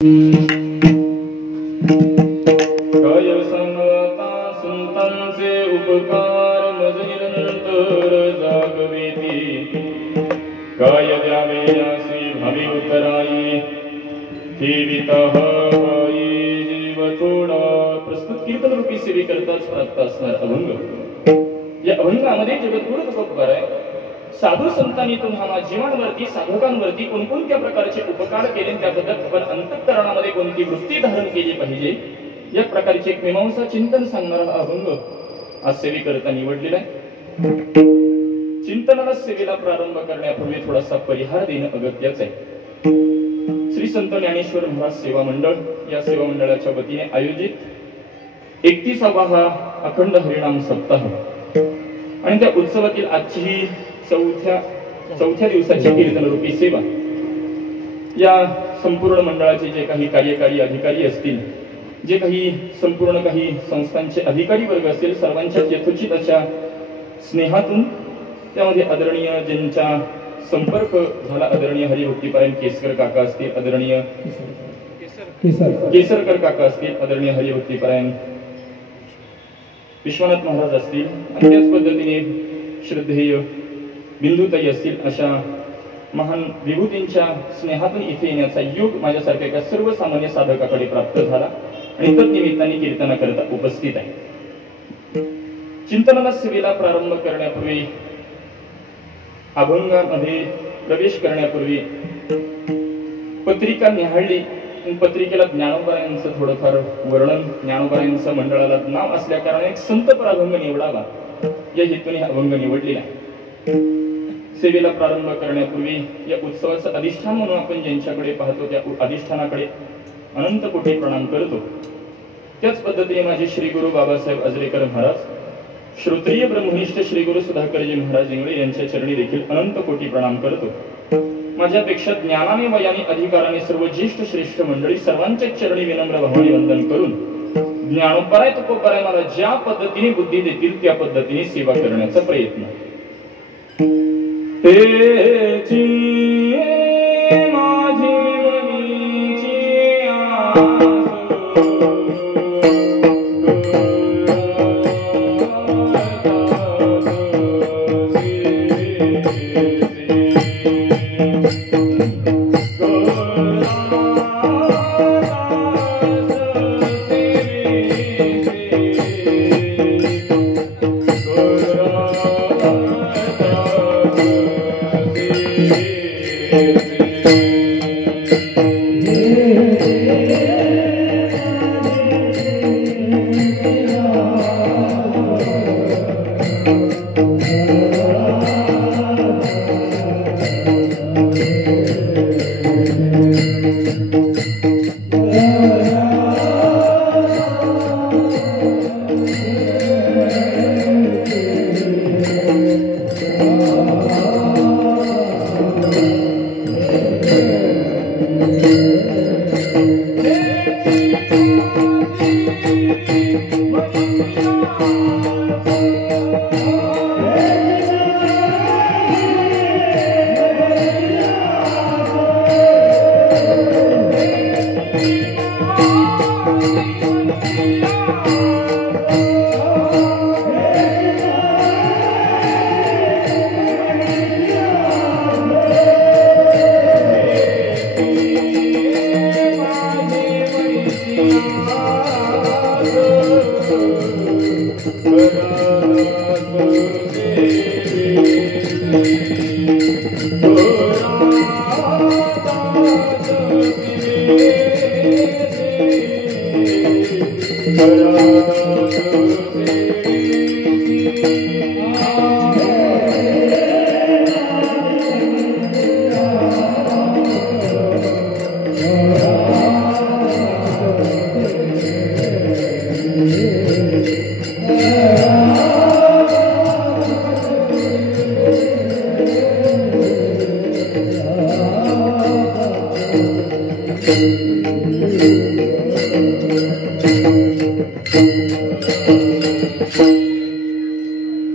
काय सांगता संतांचे उपकार मज निरंतर जागवेती, काय द्यावे यासी भावी उत्तराई, ठेविता हवाई जीव थोडा. प्रस्तुत कीर्तन रूपी सेवे करताच प्राप्त असणार अभंग. या अभंगामध्ये जगद्गुरु तुकोबार आहे. साधू संतांनी तुम्हाला जीवांवरती साधकांवरती कोणकोणत्या प्रकारचे उपकार केले, त्याबद्दल आपण अंतःकरणामध्ये कोणती वृत्ती धारण केली पाहिजे या प्रकारचे एक मीमांसा चिंतन सांगणारा अभंग आज सेवेकरता निवडलेला आहे. चिंतनाला सेवेला प्रारंभ करण्यापूर्वी थोडासा परिहार देणं अगत्याच आहे. श्री संत ज्ञानेश्वर महाराज सेवा मंडळ या सेवा मंडळाच्या वतीने आयोजित 31वा हा अखंड हरिनाम सप्ताह आणि त्या उत्सवातील आजची ही चौथ्या दिवसाची कीर्तन रूपी सेवा. या संपूर्ण मंडळाचे जे काही कार्यकारी अधिकारी असतील, जे काही संपूर्ण काही संस्थांचे अधिकारी वर्ग असतील, सर्वांच्या यथोचित अशा स्नेहातून त्यामध्ये आदरणीय ज्यांचा संपर्क झाला, आदरणीय हरिभक्तीपरायण केसकर काका असतील, आदरणीय केसरकर काका असतील, आदरणीय हरिभक्तीपरायण विश्वनाथ महाराज असतील आणि त्याच पद्धतीने श्रद्धेय बिंदुताई असतील, अशा महान विभूतींच्या स्नेहातून इथे येण्याचा योग माझ्यासारख्या एका सर्वसामान्य साधकाकडे प्राप्त झाला आणि तत्निमित्ताने कीर्तनाकरता उपस्थित आहे. चिंतनाला सेवेला प्रारंभ करण्यापूर्वी, अभंगामध्ये प्रवेश करण्यापूर्वी पत्रिका निहाळली. पत्रिकेला ज्ञानोबारायांचं थोडंफार वर्णन, ज्ञानोबारायांचं मंडळाला नाव असल्या कारणाने एक संतपर अभंग निवडावा या हेतूने हा अभंग निवडलेला आहे. सेवेला प्रारंभ करण्यापूर्वी या उत्सवाचं अधिष्ठान म्हणून आपण ज्यांच्याकडे पाहतो त्या अधिष्ठानाकडे अनंत कोटी प्रणाम करतो. त्याच पद्धतीने माझे श्री गुरु बाबासाहेब आजरेकर महाराज, श्रोत्रिय ब्रह्मनिष्ठ श्री गुरु सुधाकरजी महाराज इंगळे यांच्या चरणी देखील अनंत कोटी प्रणाम करतो. माझ्यापेक्षा ज्ञानाने वयाने अधिकाराने सर्व ज्येष्ठ श्रेष्ठ मंडळी सर्वांच्या चरणी विनम्र भावाने वंदन करून ज्ञानोपराय तुकोबाराय मला ज्या पद्धतीने बुद्धी देतील त्या पद्धतीने सेवा करण्याचा प्रयत्न. माझी मनीची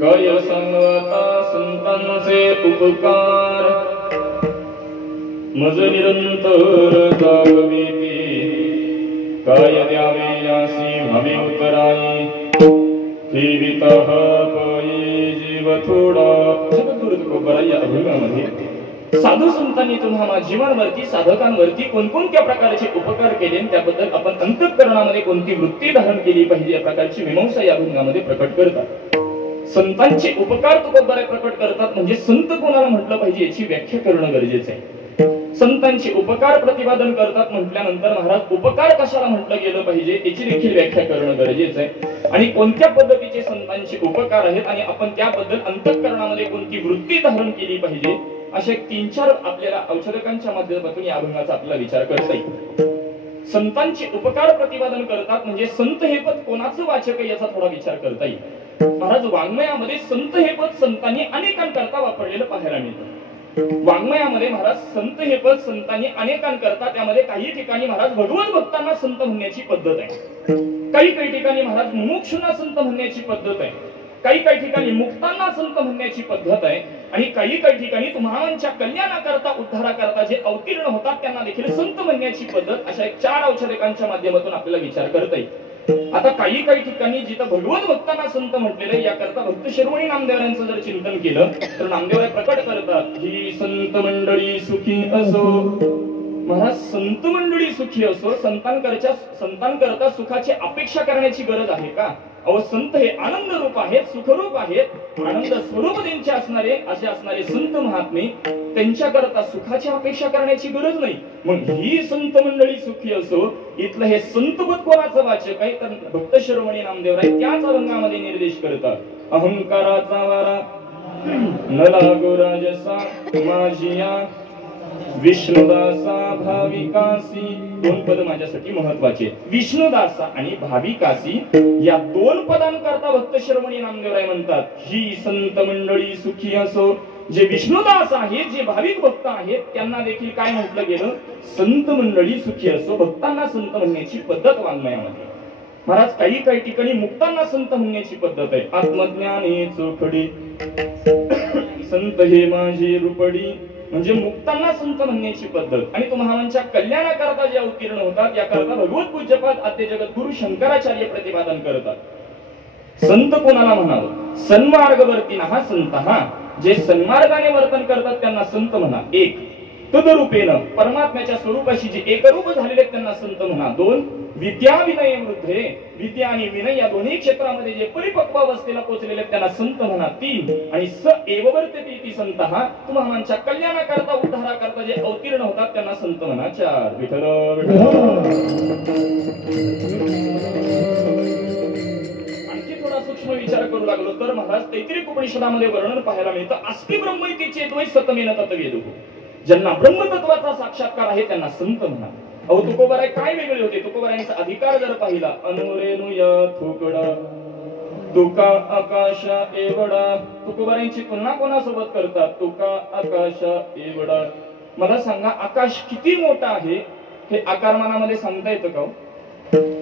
काय सांगता संतांचे उपकार मज निरंतर जागविती काय द्यावे यासी भावे उतराई ठेवितः पायी जीव थोडा. जगद्गुरु तुकोबराय या अभंगामध्ये साधू संतांनी तुम्हाला जीवनावरती साधकांवरती कोणकोणत्या प्रकारचे उपकार केले त्याबद्दल आपण अंतःकरणामध्ये कोणती वृत्ती धारण केली पाहिजे या प्रकारची मीमांसा या अभंगामध्ये प्रकट करतात. संतांचे उपकार तुकोबराय प्रकट करतात म्हणजे संत कोणाला म्हटलं पाहिजे याची व्याख्या करणं गरजेचं आहे. संतांचे उपकार प्रतिपादन करतात म्हटल्यानंतर महाराज उपकार कशाला म्हटलं गेलं पाहिजे याची देखील व्याख्या करणं गरजेचं आहे. आणि कोणत्या पद्धतीचे संतांचे उपकार आहेत आणि आपण त्याबद्दल अंतःकरणामध्ये कोणती वृत्ती धारण केली पाहिजे असे 3-4 आपल्याला औषधकांच्या माध्यमातून या अभंगाचा आपला विचार करता येईल. संतांचे उपकार प्रतिपादन करतात म्हणजे संत हे पद कोणाचं वाचक आहे याचा थोडा विचार करता येईल. महाराज वाङ्मयामध्ये संत हे पद संतांनी अनेकांकरता वापरलेलं पाहायला मिळतं. वाङ्मयामध्ये महाराज संत हे पद संतांनी अनेकांकरता त्यामध्ये काही ठिकाणी महाराज भगवत भक्तांना संत म्हणण्याची पद्धत आहे. काही ठिकाणी महाराज मुमुक्षूंना संत म्हणण्याची पद्धत आहे. काही ठिकाणी मुक्तांना संत म्हणण्याची पद्धत आहे. आणि काही ठिकाणी तुम्हांच्या कल्याणाकरता उद्धाराकरता जे अवतीर्ण होतात त्यांना देखील संत म्हणण्याची पद्धत अशा 4 औषधकांच्या माध्यमातून आपल्याला विचार करता येईल. आता काही ठिकाणी जिथं भगवत भक्तांना संत म्हटलेले याकरता भक्त शिरोमणी नामदेवरायांचं जर चिंतन केलं तर नामदेवराय प्रकट करतात ही संत मंडळी सुखी असो. महाराज संत मंडळी सुखी असो संतांकरता सुखाची अपेक्षा करण्याची गरज आहे का? अहो संत हे आनंद रूप आहेत, सुखरूप आहेत, आनंद स्वरूप त्यांचे असणारे संत महात्मे त्यांच्याकरता सुखाची अपेक्षा करण्याची गरज नाही. मग ही संत मंडळी सुखी असो इथलं हे संतपद कोणाचं वाचक आहे तर भक्त शिरोमणी नामदेवराय त्याच अभंगामध्ये निर्देश करतात. अहंकाराचा वारा न लागो राजसा माझिया विष्णुदासा भाविकासी. 2 पद माझ्यासाठी महत्वाचे. विष्णुदासा आणि भाविकासी या 2 पदांकरता भक्त शिरोमणी नामदेवराय म्हणतात ही संत मंडळी सुखी असो. जे विष्णुदास आहेत जे भाविक भक्त आहेत त्यांना देखील काय म्हटलं गेलं संत मंडळी सुखी असो. भक्तांना संत म्हणण्याची पद्धत वाङ्मयामध्ये. महाराज काही ठिकाणी मुक्तांना संत म्हणण्याची पद्धत आहे. आत्मज्ञानी चोखडी संत हे माझी रुपडी म्हणजे मुक्तांना संत म्हणण्याची पद्धत. आणि तुम्हांच्या कल्याणाकरता जे अवतीर्ण होतात याकरता भगवत पूज्यपाद आद्य जगद्गुरु शंकराचार्य प्रतिपादन करतात. संत कोणाला म्हणावं? सन्मार्गवर्ती हा संत हा जे सन्मार्गाने वर्तन करतात त्यांना संत म्हणा. 1 तदरूपेनं परमात्म्याच्या स्वरूपाशी जे एकरूप झालेले त्यांना संत म्हणा. 2 विद्या विनय वृद्धे विद्या आणि विनय या दोन्ही क्षेत्रामध्ये जे परिपक्व अवस्थेला पोहोचलेले त्यांना संत म्हणा. 3 आणि स एववर्तते ती संत हा तुम्हांच्या कल्याणाकरता उद्धाराकरता जे अवतीर्ण होतात त्यांना संत म्हणा. 4 विठ्ठल सूक्ष्म विचार करू लागलो तर महाराज तैत्तिरीय उपनिषदामध्ये वर्णन पाहायला मिळतं अस्ति ब्रह्मैतीचे द्वै सतमेन तत्वेदु. ज्यांना ब्रह्मतत्वाचा साक्षात्कार आहे त्यांना संत म्हणा. अहो तुकोबराय काय वेगळे होते? तुकोबरायांचा अधिकार जर पाहिला अनुरेनु या थोकडा तुका आकाशा एवढा. तुकोबरायांची तुलना कोणासोबत करतात? तुका आकाशा एवढा. मला सांगा आकाश किती मोठा आहे हे आकारमानामध्ये सांगता येतं का?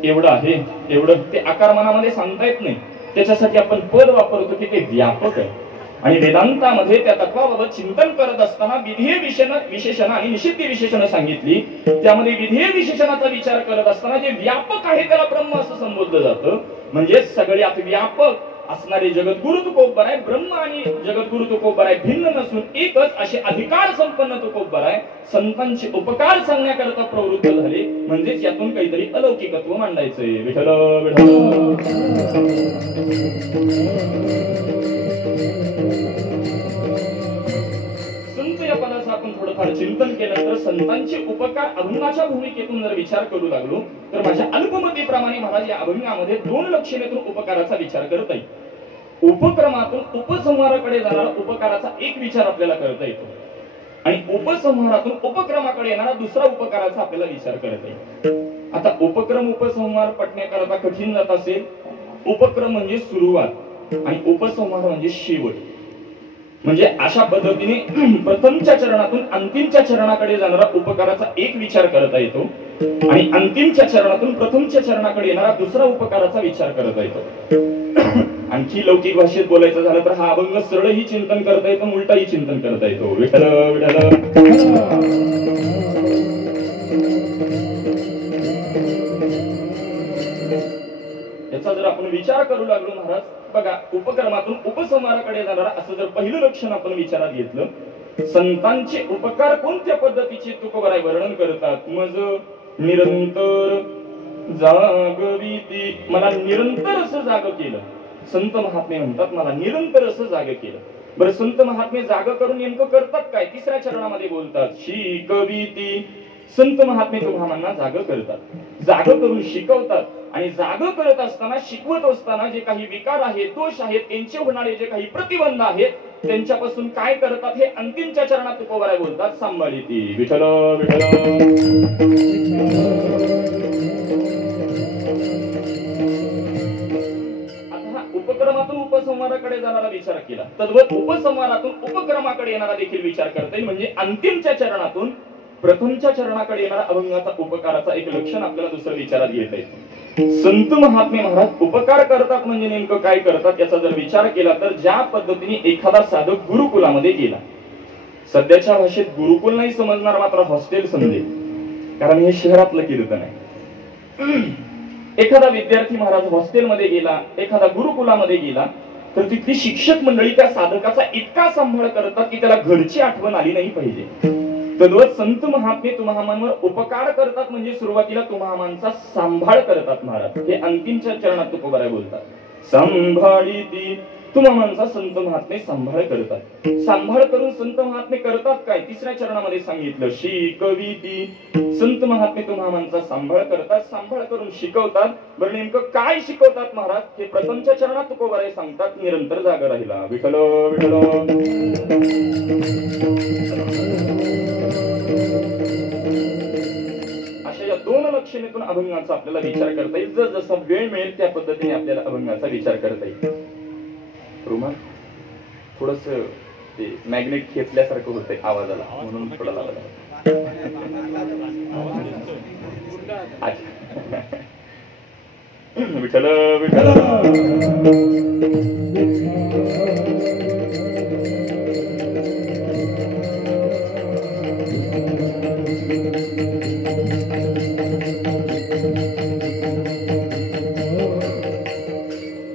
एवढं आहे एवढं ते आकारमानामध्ये सांगता येत नाही. त्याच्यासाठी आपण पद वापरतो की ते व्यापक आहे. आणि वेदांतामध्ये त्या तत्वाबाबत चिंतन करत असताना विधेय विशेषण आणि निषिद्ध विशेषण सांगितली. त्यामध्ये विधेय विशेषणाचा विचार करत असताना जे व्यापक आहे त्याला ब्रह्म असं संबोधलं जातं. म्हणजे सगळ्यात व्यापक असणारे जगद्गुरु तुकोबराय ब्रह्म आणि जगद्गुरु तुकोबराय भिन्न नसून एकच असे अधिकार संपन्न तुकोबराय संतांचे उपकार सांगण्याकरता प्रवृत्त झाले. म्हणजेच यातून काहीतरी अलौकिकत्व मांडायचंय. विठ्ठल संत या पदाचं आपण थोडंफार चिंतन केलं तर संतांचे उपकार अभंगाच्या भूमिकेतून जर विचार करू लागलो तर माझ्या अल्पमतीप्रमाणे महाराज या अभंगामध्ये 2 लक्षणेतून उपकाराचा विचार करता येईल. उपक्रमातून उपसंहाराकडे जाणारा उपकाराचा एक विचार आपल्याला करता येतो आणि उपसंहारातून उपक्रमाकडे येणारा दुसरा उपकाराचा आपल्याला विचार करता येईल. आता उपक्रम उपसंहार पटण्याकरता कठीण जात असेल. उपक्रम म्हणजे सुरुवात आणि उपसंहार म्हणजे शेवट. म्हणजे अशा पद्धतीने प्रथमच्या चरणातून अंतिमच्या चरणाकडे जाणारा उपकाराचा एक विचार करता येतो आणि अंतिमच्या चरणातून प्रथमच्या चरणाकडे येणारा दुसरा उपकाराचा विचार करता येतो. आणखी लौकिक भाषेत बोलायचं झालं तर हा अभंग सरळही चिंतन करता येतो उलटाही चिंतन करता येतो. विठ्ठल विठ्ठल याचा जर आपण विचार करू लागलो महाराज, बघा उपक्रमातून उपसंहाराकडे जाणारा असं जर पहिलं लक्षण आपण विचारात घेतलं, संतांचे उपकार कोणत्या पद्धतीचे तुकोबाराय वर्णन करतात. मज निरंतर जागविती, मला निरंतर असं जाग केलं. संत महात्मे म्हणतात मला निरंतर असं जाग केलं. बरं, संत महात्मे जाग करून नेमकं करतात काय? तिसऱ्या चरणामध्ये बोलतात शिकविती. संत महात्मे तुम्हाला जाग करतात, जाग करून शिकवतात. आणि जाग करत असताना, शिकवत असताना जे काही विकार आहेत, दोष आहेत, त्यांचे होणारे जे काही प्रतिबंध आहेत, त्यांच्यापासून काय करतात हे अंतिमच्या चरणात तुकोबाराय बोलतात सांभाळीती. विठ्ठल विठ्ठल. आता हा उपक्रमातून उपसंहाराकडे जाणारा विचार केला, तद्वत उपसंहारातून उपक्रमाकडे येणारा देखील विचार करता येईल. म्हणजे अंतिमच्या चरणातून प्रथमच्या चरणाकडे येणारा अभंगाचा उपकाराचा एक लक्षण आपल्याला दुसरं विचारात घेता येईल. संत महात्मे महाराज उपकार करतात म्हणजे नेमकं काय करतात याचा जर विचार केला तर, ज्या पद्धतीने एखादा साधक गुरुकुलामध्ये गेला, सध्याच्या भाषेत गुरुकुल नाही समजणार, मात्र हॉस्टेल समजेल, कारण हे शहरातलं कीर्तन आहे. एखादा विद्यार्थी महाराज हॉस्टेलमध्ये गेला, एखादा गुरुकुलामध्ये गेला, तर तिथली शिक्षक मंडळी त्या साधकाचा इतका सांभाळ करतात की त्याला घरची आठवण आली नाही पाहिजे. तद्वत संत महात्मे तुम्हामांवर उपकार करतात म्हणजे सुरुवातीला तुम्हामांचा सांभाळ करतात महाराज. हे अंतिमच्या चरणात तुकोबाराय बोलतात सांभाळीती. तुम्हामांचा संत महात्मे सांभाळ करतात. सांभाळ करून संत महात्मे करतात काय? तिसऱ्या चरणामध्ये सांगितलं शिकविती. संत महात्मे तुम्हामांचा सांभाळ करतात, सांभाळ करून शिकवतात. बरं, नेमकं काय शिकवतात महाराज हे प्रथमच्या चरणात तुकोबाराय सांगतात, निरंतर जागा राहिला. विठ्ठल विठ्ठल. अशा या दोन लक्षणेतून अभंगाचा आपल्याला विचार करता येईल. जर जसा वेळ मिळेल त्या पद्धतीने आपल्याला अभंगाचा विचार करता येईल. रुमाल थोडस ते मॅग्नेट खेचल्यासारखं होतंय आवाजाला, म्हणून थोडा लावला. विठ्ठल विठ्ठल.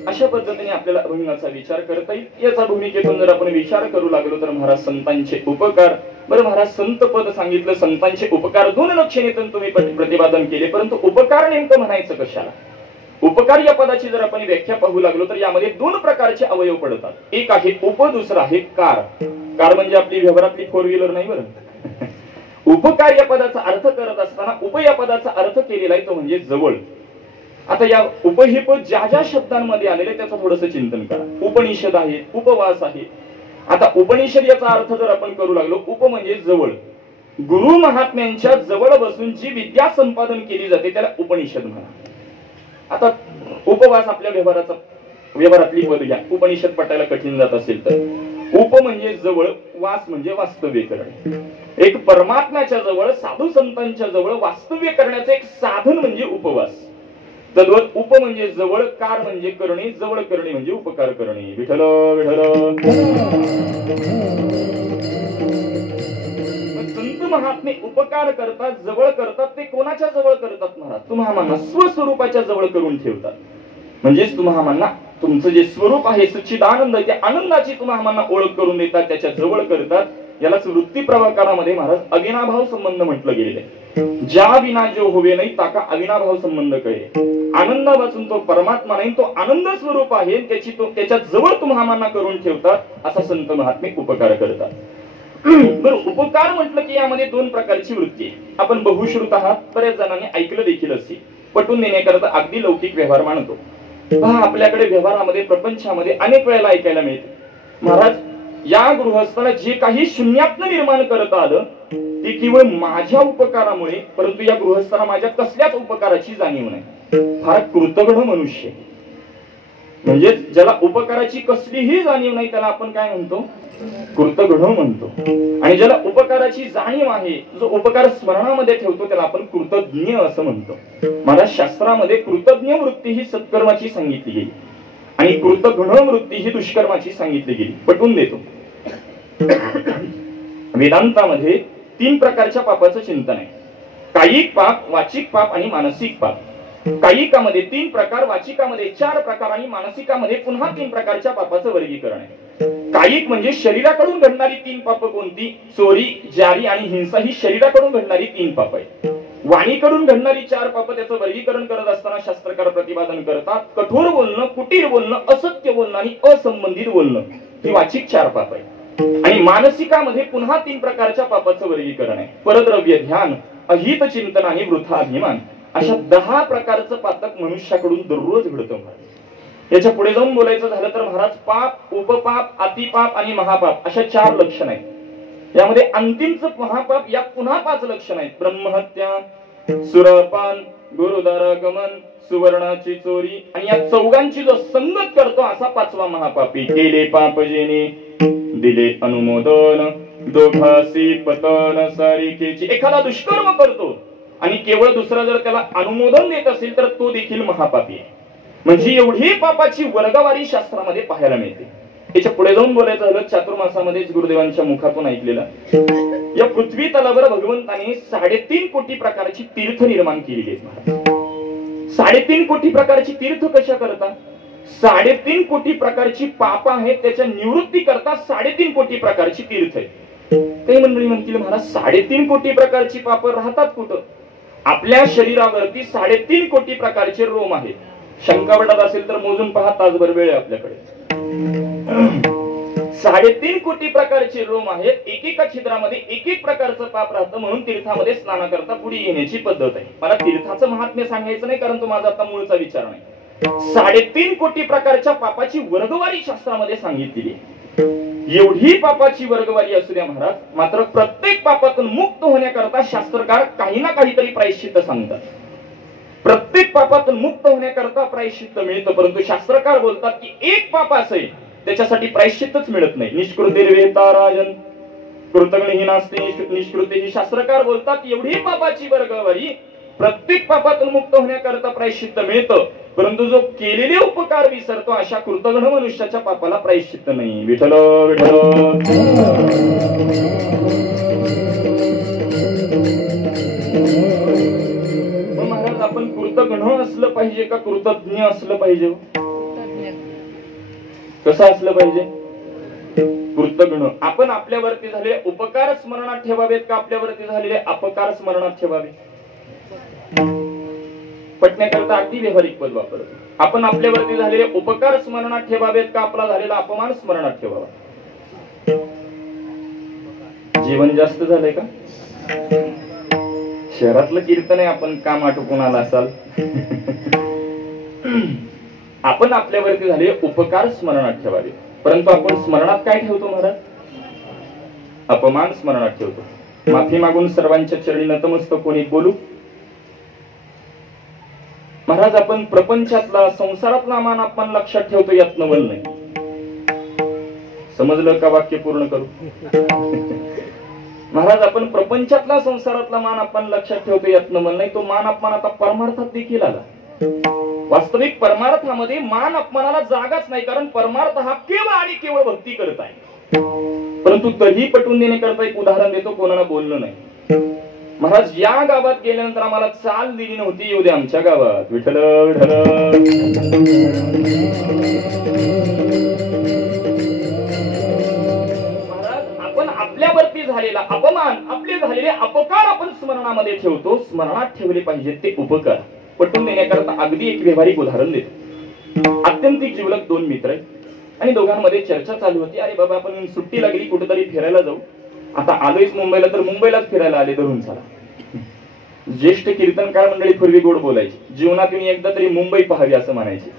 अशा पद्धतीने आपल्याला अभंगाचा विचार करता येईल. याचा भूमिकेतून जर आपण विचार करू लागलो तर महाराज संतांचे उपकार. बरं महाराज संत पद सांगितलं, संतांचे उपकार दोन लक्षणेतून तुम्ही प्रतिपादन केले, परंतु उपकार नेमकं म्हणायचं कशाला? उपकार या पदाची जर आपण व्याख्या पाहू लागलो तर यामध्ये दोन प्रकारचे अवयव पडतात. एक आहे उप, दुसरा आहे कार. कार म्हणजे आपली व्यवहारातली फोर व्हीलर नाही बरं. उपकार या पदाचा अर्थ करत असताना उप या पदाचा अर्थ केलेला आहे तो म्हणजे जवळ. आता या उप हे पद ज्या ज्या शब्दांमध्ये आलेले त्याचं थोडंसं चिंतन करा. उपनिषद आहे, उपवास आहे. आता उपनिषद याचा अर्थ जर आपण करू लागलो, उप म्हणजे जवळ. गुरु महात्म्यांच्या जवळ बसून जी विद्या संपादन केली जाते त्याला उपनिषद म्हणा. आता उपवास आपल्या व्यवहारातली पद घ्या. उपनिषद पटायला कठीण जात असेल तर उप म्हणजे जवळ, वास म्हणजे वास्तव्य करणे. एक परमात्म्याच्या जवळ, साधू संतांच्या जवळ वास्तव्य करण्याचं एक साधन म्हणजे उपवास. तद्वत उप म्हणजे जवळ, कार म्हणजे करणे, जवळ करणे म्हणजे उपकार करणे. विठ्ठल विठ्ठल. संत महात्मे उपकार करतात, जवळ करतात. ते कोणाच्या जवळ करतात महाराज? तुम्हाला स्वस्वरूपाच्या जवळ करून ठेवतात. म्हणजेच तुम्हाला तुमचं जे स्वरूप आहे सच्चिदानंद, त्या आनंदाची तुम्हाला ओळख करून देतात, त्याच्या जवळ करतात. यालाच वृत्ती प्रवाकारामध्ये महाराज अविनाभाव संबंध म्हटलं गेलेलं आहे. ज्या विना जो होवे नाही ताका अविनाभाव संबंध कळे. आनंद वाचून तो परमात्मा नाही, तो आनंद स्वरूप आहे, त्याच्या जवळ तुम्हाला करून ठेवतात. असा संत महात्मे उपकार करतात. बरं, उपकार म्हटलं की यामध्ये दोन प्रकारची वृत्ती आहे. आपण बहुश्रुत आहात, बऱ्याच जणांनी ऐकलं देखील असेल. पटवून देण्याकरता अगदी लौकिक व्यवहार मानतो. पहा, आपल्याकडे व्यवहारामध्ये, प्रपंचामध्ये अनेक वेळेला ऐकायला मिळते, महाराज या गृहस्थाला जे काही शून्यातनं निर्माण करता आलं ते केवळ माझ्या उपकारामुळे, परंतु या गृहस्थाला माझ्या कसल्याच उपकाराची जाणीव नाही. फार कृतघ्न मनुष्य म्हणजे ज्याला उपकाराची कसलीही जाणीव नाही त्याला आपण काय म्हणतो? कृतघ्न म्हणतो. आणि ज्याला उपकाराची जाणीव आहे, जो उपकार स्मरणामध्ये ठेवतो त्याला आपण कृतज्ञ असं म्हणतो. माझ्या शास्त्रामध्ये कृतज्ञ वृत्ती ही सत्कर्माची सांगितली गेली आणि कृतघ्न वृत्ती ही दुष्कर्माची सांगितली गेली. पटवून देतो. वेदांतामध्ये तीन प्रकारच्या पापाचं चिंतन आहे. कायिक पाप, वाचिक पाप आणि मानसिक पाप. कायिकामध्ये 3 प्रकार, वाचिकामध्ये 4 प्रकार आणि मानसिकामध्ये पुन्हा 3 प्रकारच्या पापाचं वर्गीकरण आहे. कायिक म्हणजे शरीराकडून घडणारी 3 पाप कोणती? चोरी, जारी आणि हिंसा ही शरीराकडून घडणारी 3 पाप आहेत. वाणीकडून घडणारी 4 पाप त्याचं वर्गीकरण करत असताना शास्त्रकार प्रतिपादन करतात, कठोर बोलणं, कुटीर बोलणं, असत्य बोलणं आणि असंबंधित बोलणं ही वाचिक 4 पाप आहे. आणि मानसिकामध्ये पुन्हा 3 प्रकारच्या पापाचं वर्गीकरण आहे. परद्रव्य ध्यान, अहित चिंतन आणि वृथा अभिमान अशा 10 प्रकारचं पातक मनुष्याकडून दररोज घडतं. याच्या पुढे जाऊन बोलायचं झालं तर महाराज, पाप, उपपाप, अतिपाप आणि महापाप अशा 4 लक्षण आहेत. यामध्ये अंतिमचं महापाप यात पुन्हा 5 लक्षण आहेत. ब्रह्महत्या, सुरपान, गुरुदारागमन, सुवर्णाची चोरी आणि या 4 जो संगत करतो असा 5वा महापापी. केले पाप जेने दिले अनुमोदन, दोघासी पतन सारिकेची. एखादा दुष्कर्म करतो आणि केवळ दुसरा जर त्याला अनुमोदन देत असेल तर तो देखील महापापी आहे. म्हणजे एवढी पापाची वर्गवारी शास्त्रामध्ये पाहायला मिळते. याच्या पुढे जाऊन बोलायचं झालं, चातुर्मासामध्येच गुरुदेवांच्या मुखातून ऐकलेलं, या पृथ्वी तलावर भगवंताने 3.5 कोटी प्रकारची तीर्थ निर्माण केलेली आहेत. 3.5 कोटी प्रकारची तीर्थ कशा करता? 3.5 कोटी प्रकारची पाप आहेत त्याच्या निवृत्ती करता 3.5 कोटी प्रकारची तीर्थ आहेत. काही मंडळी म्हणतील महाराज 3.5 कोटी प्रकारची पाप राहतात कुठं? आपल्या शरीरावरती 3.5 कोटी प्रकारचे रोम आहेत. शंका वाटत असेल तर मोजून पहा, तासभर वेळ आहे आपल्याकडे. 3.5 कोटी प्रकारचे रोम आहेत. एकेका छिद्रामध्ये एक प्रकारचं पाप राहतं. म्हणून तीर्थामध्ये स्नान करता पुढे येण्याची पद्धत आहे. मला तीर्थाचं महात्म्य सांगायचं नाही, कारण तो माझा आता मूळचा विचार नाही. 3.5 कोटी प्रकारच्या पापाची वर्गवारी शास्त्रामध्ये सांगितलेली आहे. एवढी पापाची वर्गवारी असू द्या महाराज, मात्र प्रत्येक पापातून मुक्त होण्याकरता शास्त्रकार काही ना काहीतरी प्रायश्चित्त सांगतात. प्रत्येक पापातून मुक्त होण्याकरता प्रायश्चित्त मिळतं, परंतु शास्त्रकार बोलतात की एक पाप असेल त्याच्यासाठी प्रायश्चित्तच मिळत नाही. निष्कृतिर्वेता राजन कृतज्ञही नास्ते निष्कृती. ही शास्त्रकार बोलतात एवढी पापाची वर्गवारी, प्रत्येक पापातून मुक्त होण्याकरता प्रायश्चित्त मिळतं, परंतु जो केलेले उपकार विसरतो अशा कृतज्ञ मनुष्याच्या पापाला प्रायश्चित्त नाही. विठ्ठल विठ्ठल. महाराज आपण कृतज्ञ असलं पाहिजे का कृतज्ञ असलं पाहिजे? कसं असलं पाहिजे? कृतज्ञ. आपण आपल्यावरती झालेले उपकार स्मरणात ठेवावेत का आपल्यावरती झालेले अपकार स्मरणात ठेवावे? पटण्याकरता अगदी व्यावहारिक पद वापरतो. आपण आपल्यावरती झालेले उपकार स्मरणात ठेवावेत का आपला झालेला अपमान स्मरणात ठेवावा? जीवन जास्त झालंय का? शहरातलं कीर्तन आहे, आपण काम आटोपून आला असाल. आपण आपल्यावरती झालेले उपकार स्मरणात ठेवावे, परंतु आपण स्मरणात काय ठेवतो महाराज? अपमान स्मरणात ठेवतो. माफी मागून सर्वांच्या चरणी नतमस्तक कोणी बोलू महाराज. आपण प्रपंचातला संसारातला मान अपमान लक्षात ठेवतो, यात नवल नाही. समजलं का? वाक्य पूर्ण करू महाराज. आपण प्रपंचातला संसारातला मान अपमान लक्षात ठेवतो, यात नवल नाही. तो मान अपमान आता परमार्थात देखील आला. वास्तविक परमार्थामध्ये मान अपमानाला जागाच नाही, कारण परमार्थ हा केवळ आणि केवळ भक्ती करत आहे. परंतु तरीही पटवून देण्याकरता एक उदाहरण देतो, कोणाला बोललं नाही. महाराज या गावात गेल्यानंतर आम्हाला चाल दिली नव्हती, येऊ दे आमच्या गावात. विठ्ठल विठ्ठल. महाराज आपण आपल्यावरती झालेला अपमान, आपले झालेले अपकार आपण स्मरणामध्ये ठेवतो. स्मरणात ठेवले पाहिजेत ते उपकार. पटवून देण्याकरता अगदी एक व्यावहारिक उदाहरण देतो. अत्यंतिक जिवलग 2 मित्र आहेत आणि दोघांमध्ये चर्चा चालू होती. अरे बाबा आपण सुट्टी लागली, कुठेतरी फिरायला जाऊ. आता आलोयच मुंबईला, तर मुंबईलाच फिरायला आले धरून चला. ज्येष्ठ कीर्तनकार मंडळी पूर्वी गोड बोलायची, जीवनातून एकदा तरी मुंबई पाहावी असं म्हणायचे.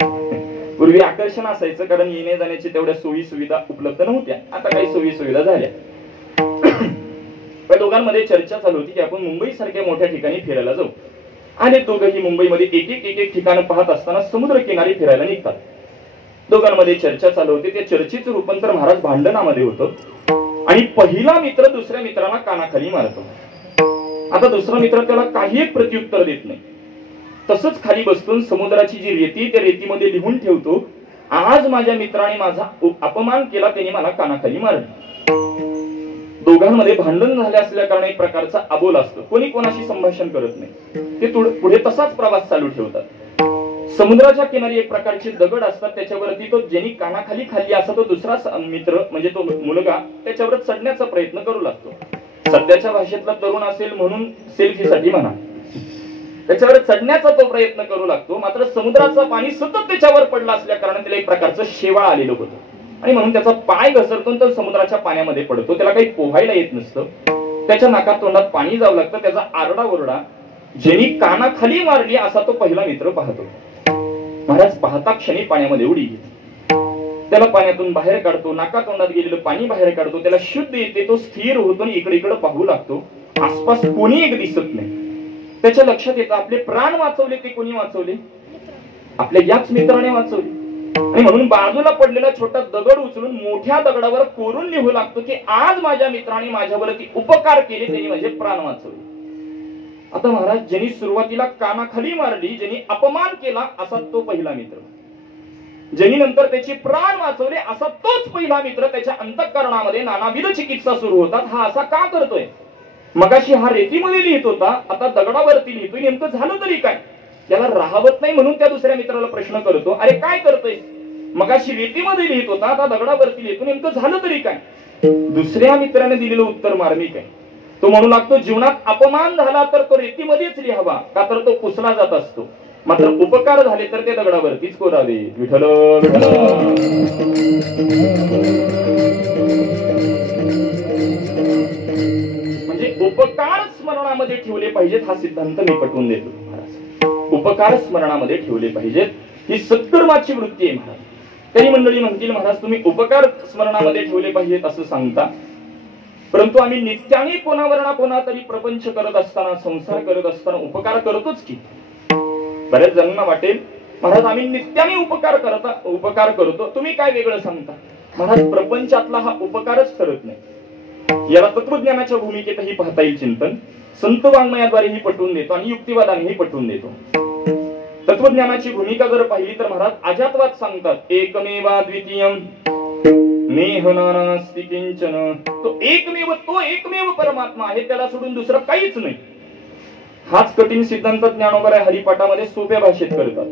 पूर्वी आकर्षण असायचं, कारण येण्या जाण्याची तेवढ्या सोयी सुविधा उपलब्ध नव्हत्या. आता काही सोयी सुविधा झाल्या. पण दोघांमध्ये चर्चा चालू होती की आपण मुंबई सारख्या मोठ्या ठिकाणी फिरायला जाऊ. आणि दोघंही मुंबईमध्ये एक एक ठिकाण पाहत असताना समुद्र किनारी फिरायला निघतात. दोघांमध्ये चर्चा चालू होती. त्या चर्चेचं रूपांतर महाराज भांडणामध्ये होतं आणि पहिला मित्र दुसऱ्या मित्राला कानाखाली मारतो. आता दुसरा मित्र त्याला काही एक प्रत्युत्तर देत नाही. तसंच खाली बसून समुद्राची जी रेती, त्या रेतीमध्ये लिहून ठेवतो, आज माझ्या मित्राने माझा अपमान केला, त्याने मला कानाखाली मारले. दोघांमध्ये भांडण झाले असल्या कारणाने एक प्रकारचा अबोल असतो. कोणी कोणाशी संभाषण करत नाही. ते पुढे तसाच प्रवास चालू ठेवतात. समुद्राच्या किनारी एक प्रकारचे दगड असतात, त्याच्यावरती तो ज्यांनी कानाखाली खाल्ली असा तो दुसरा मित्र म्हणजे तो मुलगा त्याच्यावर चढण्याचा प्रयत्न करू लागतो. सध्याच्या भाषेतला तरुण असेल म्हणून सेल्फीसाठी म्हणा, त्याच्यावर चढण्याचा तो प्रयत्न करू लागतो. मात्र समुद्राचं पाणी सतत त्याच्यावर पडलं असल्या कारणाने त्याला एक प्रकारचं शेवाळ आलेलं होतं आणि म्हणून त्याचा पाय घसरतो तर समुद्राच्या पाण्यामध्ये पडतो. त्याला काही पोहायला येत नसतं, त्याच्या नाकात तोंडात पाणी जावं लागतं. त्याचा आरडाओरडा ज्यांनी कानाखाली मारली असा तो पहिला मित्र पाहतो. महाराज पाहता क्षणी पाण्यामध्ये उडी घेतो, त्याला पाण्यातून बाहेर काढतो, नाका तोंडात गेलेलं पाणी बाहेर काढतो, त्याला शुद्ध येते, तो स्थिर होतो आणि इकडे इकडे पाहू लागतो. आसपास कोणी एक दिसत नाही. त्याच्या लक्षात येतं आपले प्राण वाचवले ते कोणी वाचवले? आपल्या याच मित्राने वाचवले. आणि म्हणून बाजूला पडलेला छोटा दगड उचलून मोठ्या दगडावर कोरून लिहू लागतो की आज माझ्या मित्राने माझ्यावरती उपकार केले, त्यांनी माझे प्राण वाचवले. आता महाराज ज्यांनी सुरुवातीला कानाखाली मारली, ज्यांनी अपमान केला असा तो पहिला मित्र, ज्यांनी नंतर त्याचे प्राण वाचवले असा तोच पहिला मित्र त्याच्या अंतःकरणामध्ये नानाविध चिकित्सा सुरू होतात. हा असा का करतोय? मगाशी हा रेतीमध्ये लिहित होता, आता दगडावरती लिहितोय, नेमकं झालं तरी काय? त्याला राहवत नाही म्हणून त्या दुसऱ्या मित्राला प्रश्न करतो, अरे काय करतोय? मगाशी रेतीमध्ये लिहित होता, आता दगडावरती लिहितो, नेमकं झालं तरी काय? दुसऱ्या मित्राने दिलेलं उत्तर मार्मिक आहे. तो म्हणू लागतो जीवनात अपमान झाला तर तो रेतीमध्येच लिहावा, का तर तो पुसला जात असतो. मात्र उपकार झाले तर ते दगडावरतीच कोरावे. विठ्ठल विठ्ठल. म्हणजे उपकार स्मरणामध्ये ठेवले पाहिजेत हा सिद्धांत मी पटवून देतो महाराज. उपकार स्मरणामध्ये ठेवले पाहिजेत ही सत्कर्माची वृत्ती आहे महाराज. काही मंडळी म्हणतील महाराज तुम्ही उपकार स्मरणामध्ये ठेवले पाहिजेत असं सांगता, परंतु आम्ही नित्याने कोणावर ना कोणा तरी प्रपंच करत असताना, संसार करत असताना उपकार करतोच की. बऱ्याच जणांना वाटेल महाराज आम्ही नित्याने उपकार करतो, तुम्ही काय वेगळं सांगता? महाराज प्रपंचातला हा उपकारच ठरत नाही. याला तत्वज्ञानाच्या भूमिकेतही पाहता येईल चिंतन. संत वाङ्मयाद्वारेही पटवून देतो आणि युक्तिवादानेही पटवून देतो. तत्वज्ञानाची भूमिका जर पाहिली तर महाराज अजातवाद सांगतात एकमेवा द्वितीयम नेह नानास्ति किंचन. तो एकमेव परमात्मा आहे, त्याला सोडून दुसरं काहीच नाही. हाच कठीण सिद्धांत ज्ञानोबा हरिपाठामध्ये सोप्या भाषेत करतात.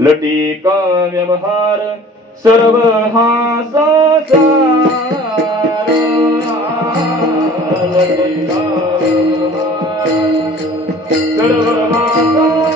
लटी का व्यवहार सर्व हा संसार, लटी का सर्व हा संसार.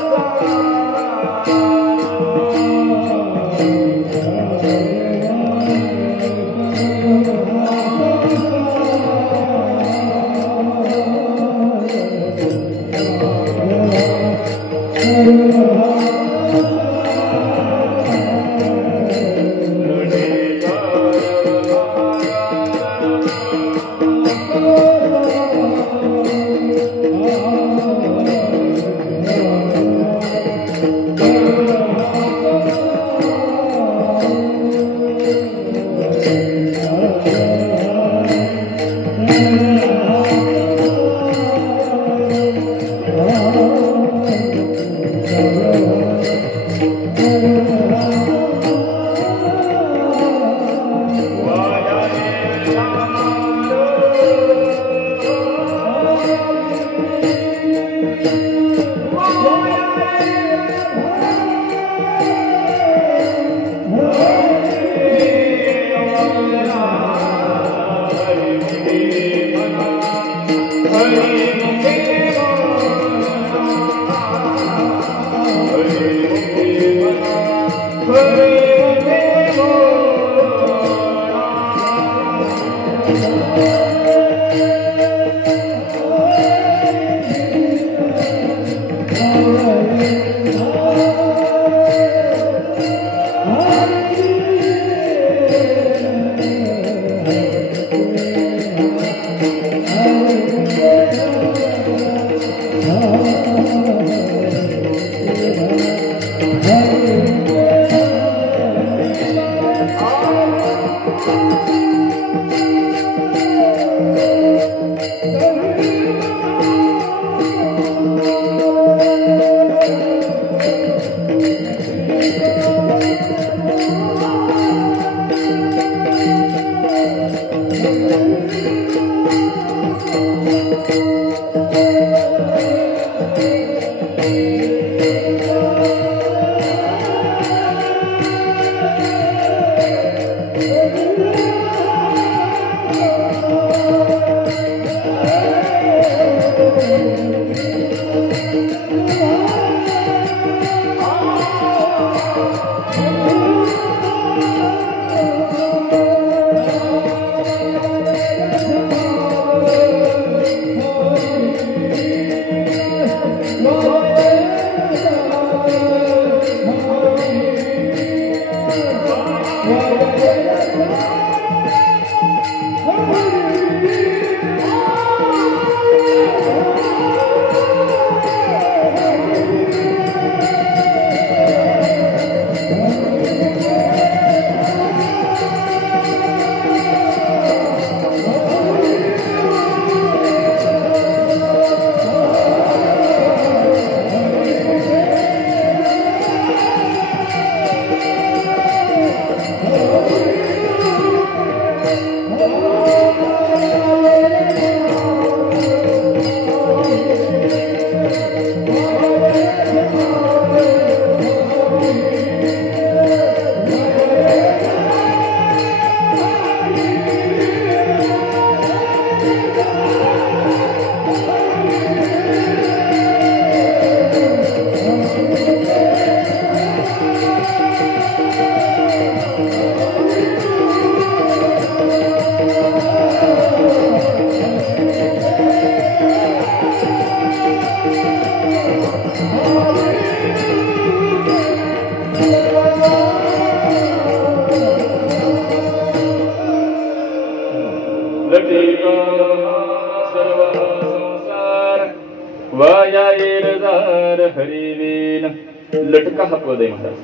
लटका हा पद आहे महाराज,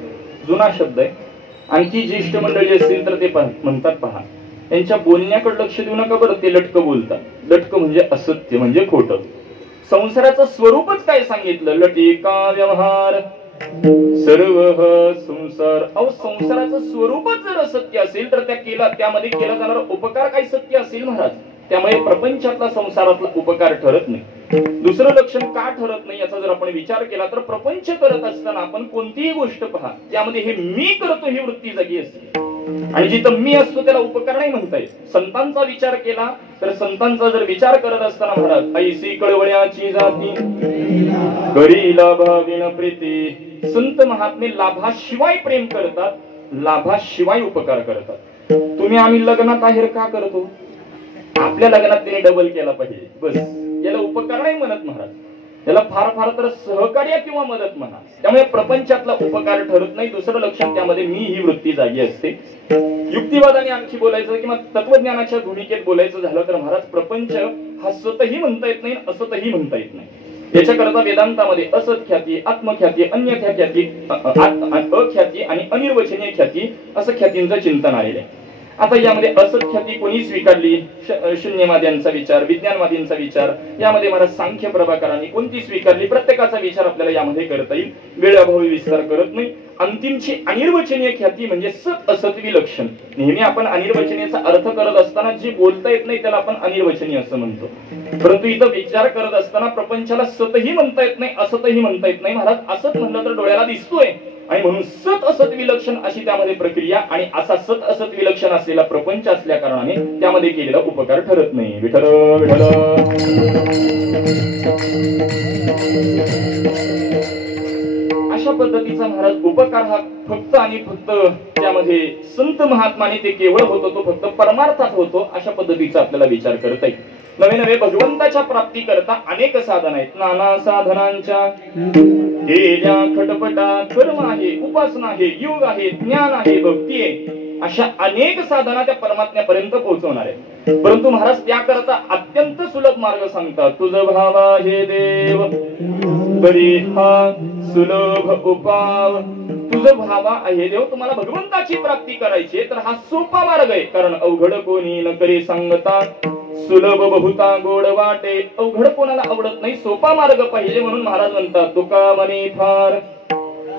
जुना शब्द आहे. आणखी ज्येष्ठ मंडळी असतील तर ते म्हणतात पहा, त्यांच्या बोलण्याकडे लक्ष देऊ नका बरं, ते लटकं बोलतात. लटकं म्हणजे असत्य, म्हणजे खोटं. संसाराचं स्वरूपच काय सांगितलं, लटिका व्यवहार सर्व संसार. अहो संसाराचं स्वरूपच जर असत्य असेल तर त्यामध्ये केला जाणारा उपकार काही सत्य असेल महाराज. त्यामुळे प्रपंचातला संसारातला उपकार ठरत नाही. दुसरं लक्षण का ठरत नाही याचा जर आपण विचार केला तर प्रपंच करत असताना आपण कोणतीही गोष्ट पहा, त्यामध्ये हे मी करतो ही वृत्ती जागी असते. आणि जिथं मी असतो त्याला उपकार नाही म्हणता येत. संतांचा विचार केला तर संतांचा जर विचार करत असताना महाराज, ऐसी कळवळ्याची जाती करी लाभाविण प्रीती. संत महात्मे लाभाशिवाय प्रेम करतात, लाभाशिवाय उपकार करतात. तुम्ही आम्ही लग्नात आहेर का करतो, आपल्या लग्नात त्याने डबल केला पाहिजे बस, याला उपकार नाही म्हणत महाराज, याला फार फार तर सहकार्य किंवा मदत म्हणा. त्यामुळे प्रपंचातला उपकार ठरत नाही. दुसरं लक्षण त्यामध्ये मी ही वृत्ती जागी असते. युक्तिवादाने आणखी बोलायचं किंवा तत्वज्ञानाच्या भूमिकेत बोलायचं झालं तर महाराज, प्रपंच हा सतही म्हणता येत नाही, असतही म्हणता येत नाही. याच्याकरता वेदांतामध्ये असत ख्याती, आत्मख्याती, अन्यथा ख्याती, अख्याती आणि अनिर्वचनीय ख्याती असं ख्यातींचं चिंतन आलेलं आहे. आता यामध्ये असत ख्याती कोणी स्वीकारली, शून्यवाद्यांचा विचार, विज्ञानवादींचा विचार, यामध्ये महाराज सांख्य प्रभाकरांनी कोणती स्वीकारली, प्रत्येकाचा विचार आपल्याला यामध्ये करता येईल. वेळाभावी विस्तार करत नाही. अंतिमची अनिर्वचनीय ख्याती म्हणजे सत असत विलक्षण. नेहमी आपण अनिर्वचनीयचा अर्थ करत असताना जे बोलता येत नाही त्याला आपण अनिर्वचनीय असं म्हणतो. परंतु इथं विचार करत असताना प्रपंचाला सतही म्हणता येत नाही, असतही म्हणता येत नाही महाराज. असत म्हणलं तर डोळ्याला दिसतोय आणि म्हणून सत असत विलक्षण अशी त्यामध्ये प्रक्रिया. आणि असा सत असत विलक्षण असलेला प्रपंच असल्या कारणाने त्यामध्ये केलेला उपकार ठरत नाही. विठ्ठल विठ्ठल. अशा पद्धतीचा महाराज उपकार हा फक्त आणि फक्त त्यामध्ये संत महात्माने ते केवळ होतो, तो फक्त परमार्थात होतो. अशा पद्धतीचा आपल्याला विचार करता येईल. नवे नवे भगवंताच्या प्राप्ती करता अनेक साधन आहेत. नाना साधनांच्या केल्या खटपटा, कर्म आहे, उपासना आहे, योग आहे, ज्ञान आहे, भक्ती आहे, अशा अनेक साधना त्या परमात्म्यापर्यंत पोहोचवणार आहे. परंतु महाराज त्याकरता अत्यंत सुलभ मार्ग सांगतात. तुझ भावा हे देव बरी हा सुलभ उपाव. तुझ भावा हे देव, तुम्हाला भगवंताची प्राप्ती करायची तर हा सोपा मार्ग आहे. कारण अवघड कोणी न करी सांगता, सुलभ बहुता गोड वाटे. अवघड कोणाला आवडत नाही, सोपा मार्ग पाहिजे. म्हणून महाराज म्हणतात, तुका मनी फार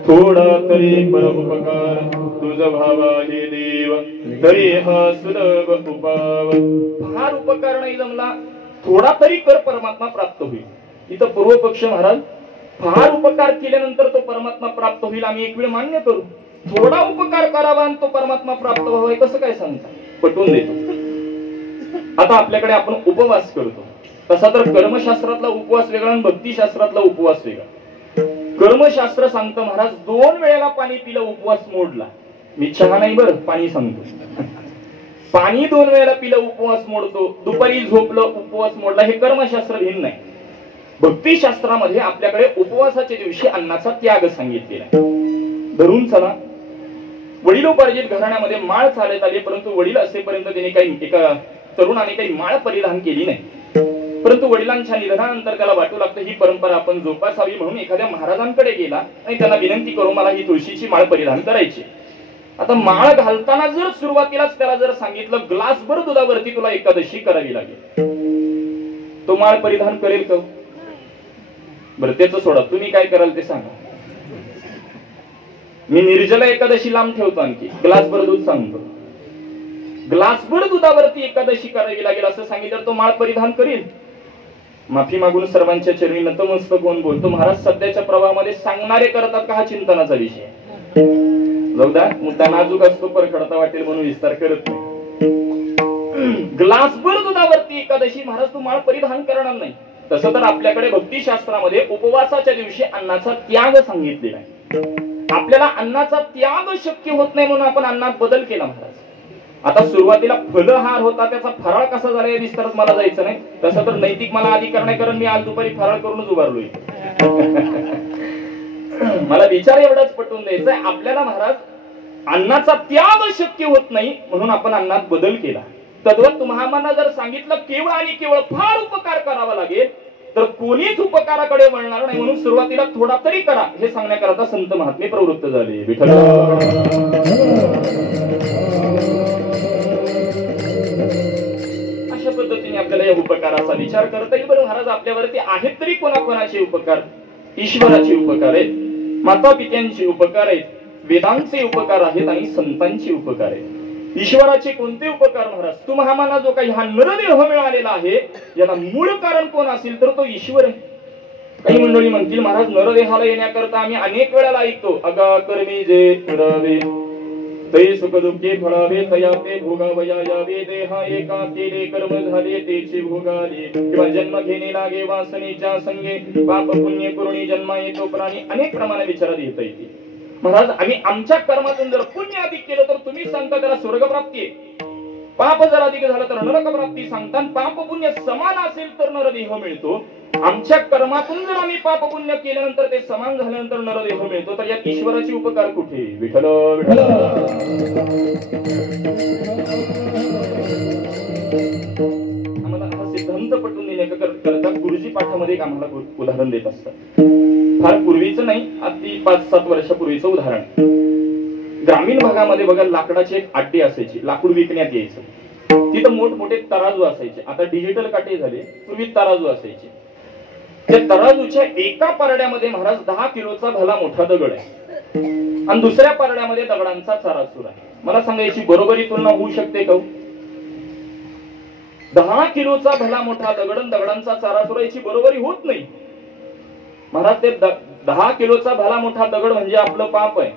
थोडा तरी परोपकार. तुझ भावा हे देव तरी हा सुलभ उपाव. फार उपकार नाही जमला, थोडा तरी कर, परमात्मा प्राप्त होईल. इथं पूर्व पक्ष महाराज, फार उपकार केल्यानंतर तो परमात्मा प्राप्त होईल आम्ही एक वेळ मान्य करू. थोडा उपकार करावा आणि तो परमात्मा प्राप्त व्हावा कसं काय सांगता, पटवून देतो. आता आपल्याकडे आपण उपवास करतो, तसा तर कर्मशास्त्रातला उपवास वेगळा आणि भक्तिशास्त्रातला उपवास वेगळा. कर्मशास्त्र सांगतं महाराज, 2 वेळेला पाणी पिलं उपवास मोडला. मी चहा नाही बरं, पाणी सांगतो. पाणी 2 वेळेला पिलं उपवास मोडतो. दुपारी झोपलं उपवास मोडला. हे कर्मशास्त्र भिन्न आहे. भक्तिशास्त्रामध्ये आपल्याकडे उपवासाच्या दिवशी अन्नाचा त्याग सांगितलेला आहे. धरून चला, वडिलोपार्जित घराण्यामध्ये माळ चालत आली, परंतु वडील असेपर्यंत त्यांनी काही एका तरुणाने काही माळ परिधान केली नाही. परंतु वडिलांच्या निधनानंतर त्याला वाटू लागतं ही परंपरा आपण जोपासावी. म्हणून एखाद्या महाराजांकडे गेला आणि त्यांना विनंती करू, मला ही तुळशीची माळ परिधान करायची. आता माळ घालताना जर सुरुवातीलाच त्याला जर सांगितलं ग्लासभर दुधावरती तुला एकादशी करावी लागेल, तो माळ परिधान करेल का? बरं त्याचं सोडा, तुम्ही काय कराल ते सांगा. मी निर्जला एकादशी लांब ठेवतो, आणखी ग्लासभर दूध सांगतो. ग्लासभर दुधावरती एकादशी करावी लागेल असं सांगितलं, तो माळ परिधान करील. माफी मागून सर्वांच्या चरणी नतमस्तक होऊन बोलतो, महाराज सध्याच्या प्रवाहामध्ये सांगणारे करतात का हा चिंतनाचा विषय. जाऊ द्या, मुद्दा नाजूक असतो, परखडता वाटेल म्हणून विस्तार करत नाही. ग्लासभर दुधावरती एकादशी, महाराज तू माळ परिधान करणार नाही. तसं तर आपल्याकडे भक्तिशास्त्रामध्ये उपवासाच्या दिवशी अन्नाचा त्याग सांगितलेला आहे. आपल्याला अन्नाचा त्याग शक्य होत नाही म्हणून आपण अन्नात बदल केला महाराज. आता सुरुवातीला फलहार होता, त्याचा फराळ कसा झाला या विस्तारात मला जायचं नाही. तसं तर नैतिक मला आधी करणे, कारण मी आज दुपारी फराळ करूनच उभारलोय. मला विचार एवढाच पटवून द्यायचा आहे, आपल्याला महाराज अन्नाचा त्याग शक्य होत नाही म्हणून आपण अन्नात बदल केला. तद्वत तुम्हाला जर सांगितलं केवळ आणि केवळ फार उपकार करावा लागेल तर कोणीच उपकाराकडे वळणार नाही, म्हणून सुरुवातीला थोडा तरी करा हे सांगण्याकरता संत महात्मे प्रवृत्त झाले. विठ्ठल अशा पद्धतीने आपल्याला या उपकाराचा विचार करता येईल. बरं महाराज, आपल्यावरती आहेत तरी कोणाकोणाचे उपकार? ईश्वराचे उपकार आहेत, माता पित्यांचे उपकार आहेत, वेदांचे उपकार आहेत आणि संतांचे उपकार आहेत. ईश्वराचे कोणते उपकार महाराज? तुम्हाला जो काही हा नरदेह मिळालेला आहे याला मूळ कारण कोण असेल तर तो ईश्वर आहे. काही मंडळी म्हणतील महाराज नरदेहाला येण्याकरता आम्ही अनेक वेळा ऐकतो, अगा कर्मी जे करावे ते सुख दुःखे फळावे, तया ते भोगावया यावे, देहा एका केले कर्म झाले तेचे भोगाले, किंवा जन्म घेणे लागे वासनेच्या संगे, पाप पुण्य करुणी जन्मा येतो प्राणी. अनेक प्रमाणे विचारात येता येते. महाराज आम्ही आमच्या कर्मातून जर पुण्य अधिक केलं तर तुम्ही सांगता त्याला स्वर्गप्राप्ती आहे, पाप जर अधिक झालं तर नरक प्राप्ती सांगता, पाप पुण्य समान असेल तर नरदेह मिळतो. आमच्या कर्मातून जर आम्ही पाप पुण्य केल्यानंतर ते समान झाल्यानंतर नरदेह मिळतो, तर यात ईश्वराचे उपकार कुठे? विठ्ठल विठ्ठल. आम्हाला हा सिद्धांत पटवून देण्याकरता गुरुजी पाठामध्ये एक आम्हाला उदाहरण देत असतात. फार पूर्वीचं नाही, अगदी 5-7 वर्षापूर्वीचं उदाहरण. ग्रामीण भागामध्ये बघा लाकडाची एक आड्डी असायची, लाकूड विकण्यात यायचं. तिथं मोठमोठे तराजू असायचे. आता डिजिटल काटे झाले, पूर्वी तराजू असायचे. त्या तराजूच्या एका परड्यामध्ये महाराज 10 किलोचा भला मोठा दगड आहे आणि दुसऱ्या परड्यामध्ये दगडांचा चाराचूर आहे. मला सांगायची बरोबरी तुलना होऊ शकते का? 10 किलोचा भला मोठा दगड आणि दगडांचा चाराचूर याची बरोबरी होत नाही महाराज. ते 10 किलोचा भला मोठा दगड म्हणजे आपलं पाप आहे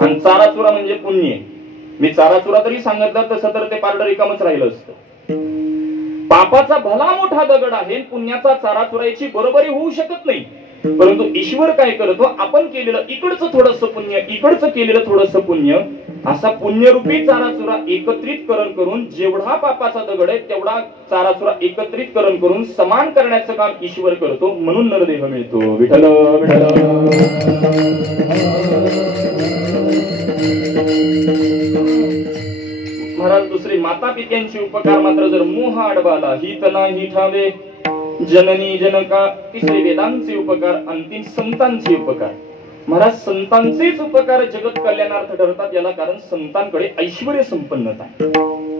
आणि चाराचुरा म्हणजे पुण्य. मी चाराचुरा तरी सांगितलं तसं तर ते पारड रिकामच राहिलं असतं. पापाचा भला मोठा दगड आहे, पुण्याचा चाराचुरा याची बरोबरी होऊ शकत नाही. परंतु ईश्वर काय करतो, आपण केलेलं इकडचं थोडंसं पुण्य, इकडचं केलेलं थोडंसं पुण्य, असा पुण्यरूपी चाराचुरा एकत्रितकरण करून जेवढा पापाचा दगड आहे तेवढा चाराचुरा एकत्रितकरण करून समान करण्याचं काम ईश्वर करतो. म्हणून नरदेह मिळतो. विठ्ठल विठ्ठल. महाराज दुसरे माता पित्यांचे उपकार मात्र जर मोह आडवाला हित नाही ठावे, जननी जनका. तिसरे वेदांचे उपकार. अंतिम संतांचे उपकार. महाराज संतांचेच उपकार जगत कल्याणार्थ ठरतात. याला कारण संतांकडे ऐश्वर्य संपन्नता आहे.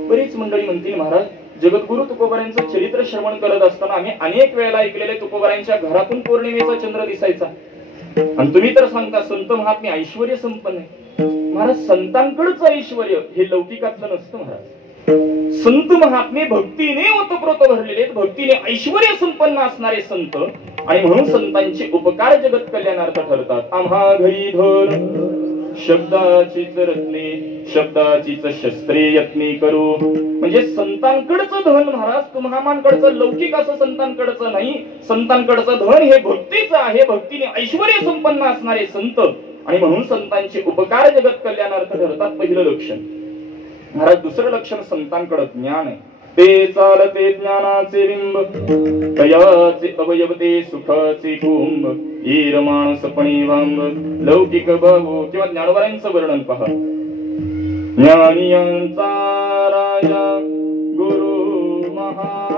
बरीच मंडळी म्हणतील महाराज जगद्गुरु तुकोबारायांचं चरित्र श्रवण करत असताना आम्ही अनेक वेळेला ऐकलेले तुकोबारायांच्या घरातून पौर्णिमेचा चंद्र दिसायचा आणि तुम्ही तर सांगता संत महात्मे ऐश्वर्य संपन्न आहे. महाराज संतांकडचं ऐश्वर्य हे लौकिकातलं नसतं महाराज. संत महात्मे भक्तीने ओतप्रोत भरलेले, भक्तीने ऐश्वर्य संपन्न असणारे संत आणि म्हणून संतांचे उपकार जगत कल्याणार्थ ठरतात. आम्हा घरी धन शब्दाचीच रत्ने, शब्दाचीच शस्त्रे यत्ने करू. म्हणजे संतांकडचं धन महाराज तुम्हामांकडचं लौकिक असं संतांकडचं नाही. संतांकडचं धन हे भक्तीचं आहे. भक्तीने ऐश्वर्य संपन्न असणारे संत आणि म्हणून संतांचे उपकार जगत कल्याणार्थ ठरतात. पहिलं लक्षण महाराज. दुसरं लक्षण संतांकडे ज्ञान आहे. ते चालते ज्ञानाचे बिंब, तयाचे अवयव ते सुखाचे कुंभ, ईर माणसपणे वांब लौकिक भाऊ. किंवा ज्ञानोबारायांचं वर्णन पहा. ज्ञानियांचा राजा गुरु महाराज,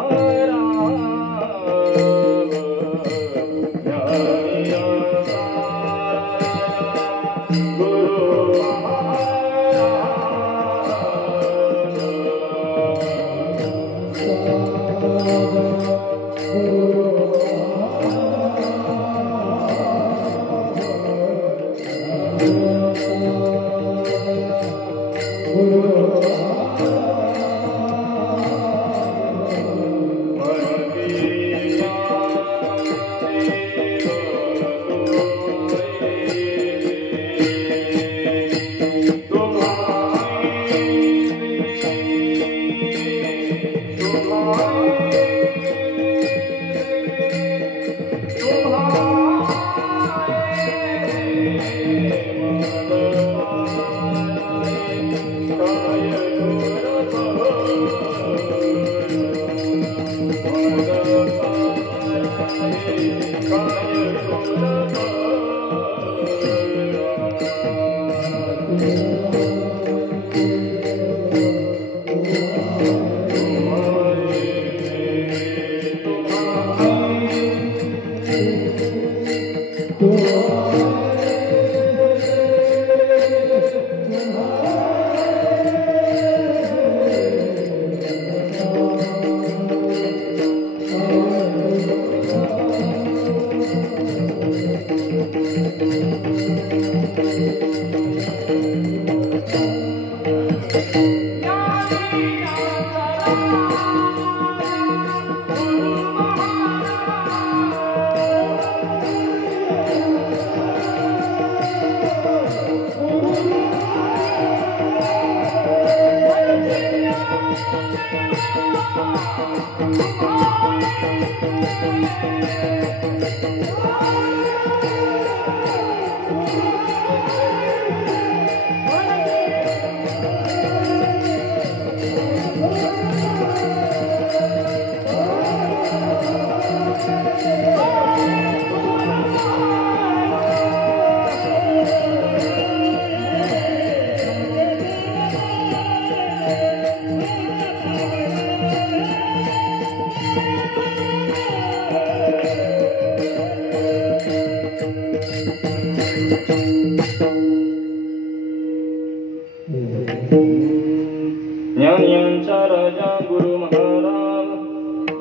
ज्ञानियांचा राजा गुरु महाराज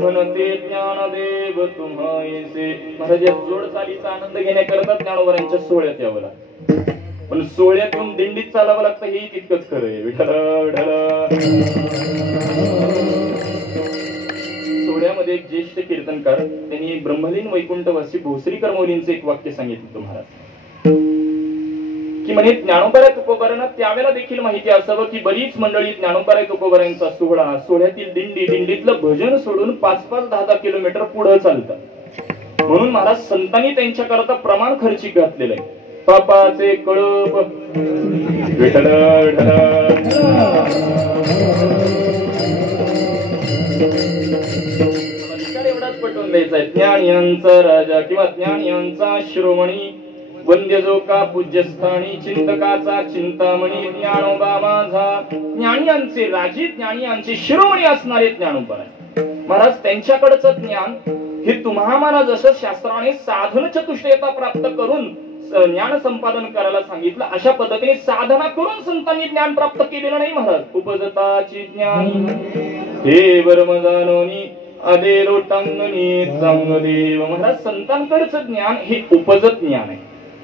म्हणते ज्ञानदेव तुम्हायसे. महाराज या जोड चालीचा आनंद घेण्याकरता ज्ञानोबरांच्या सोहळ्यात यावं लागतं, पण सोहळ्यात येऊन दिंडीत चालावं लागतं हे तितकंच खरं आहे. विठ्ठल विठ्ठल. सोहळ्यामध्ये एक ज्येष्ठ कीर्तनकार त्यांनी ब्रह्मलीन वैकुंठवासी भोसरीकर मौलींचं एक वाक्य सांगितलं तुम्हाला की म्हणे ज्ञानोबा तुकोबारांना त्यावेळेला देखील माहिती असावं की बरीच मंडळी ज्ञानोबा तुकोबारांचा सोहळा, सोहळ्यातील दिंडी, दिंडीतलं भजन सोडून 5-5, 10-10 किलोमीटर पुढे चालतात. म्हणून महाराज संतांनी त्यांच्याकरता प्रमाण खर्ची घातलेलं आहे. पापाचे कळप विठ्ठल विठ्ठल एवढाच पटवून द्यायचा आहे. ज्ञान यांचा राजा किंवा ज्ञान यांचा शिरोमणी, वंद्य जो का पूज्यस्थानी, चिंतकाचा चिंतामणी ज्ञानोबा माझा. ज्ञानियांचे राजी, ज्ञानियांचे शिरोमणी असणारे ज्ञानोबा महाराज. त्यांच्याकडचं ज्ञान हे तुम्हाला जसं शास्त्राने साधन चतुष्टयता प्राप्त करून ज्ञान संपादन करायला सांगितलं, अशा पद्धतीने साधना करून संतांनी ज्ञान प्राप्त केलेलं नाही महाराज. उपजताची ज्ञानी हे वर्म जानोनी आदे लोटांगणी चांगदेव. महाराज संतांकडचं ज्ञान हे उपजत ज्ञान आहे.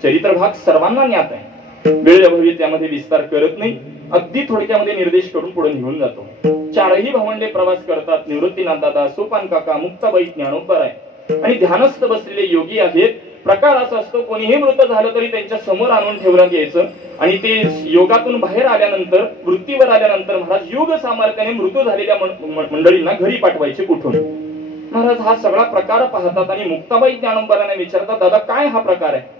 चरित्र भाग सर्वांना ज्ञात आहे, वेळ अभावी त्यामध्ये विस्तार करत नाही, अगदी थोडक्यामध्ये निर्देश करून पुढे निघून जातो. चारही भावंडे प्रवास करतात. निवृत्तीनाथ दादा, सोपान काका, मुक्ताबाई, ज्ञानोबा आहे आणि ध्यानस्थ बसलेले योगी आहेत. प्रकार असा असतो, कोणीही मृत झालं तरी त्यांच्या समोर आणून ठेवण्यात यायचं आणि ते योगातून बाहेर आल्यानंतर, वृत्तीवर आल्यानंतर महाराज योग सामर्थ्याने मृत्यू झालेल्या मंडळींना घरी पाठवायचे. कुठून महाराज हा सगळा प्रकार पाहतात आणि मुक्ताबाई ज्ञानोबारांना विचारतात, दादा काय हा प्रकार आहे?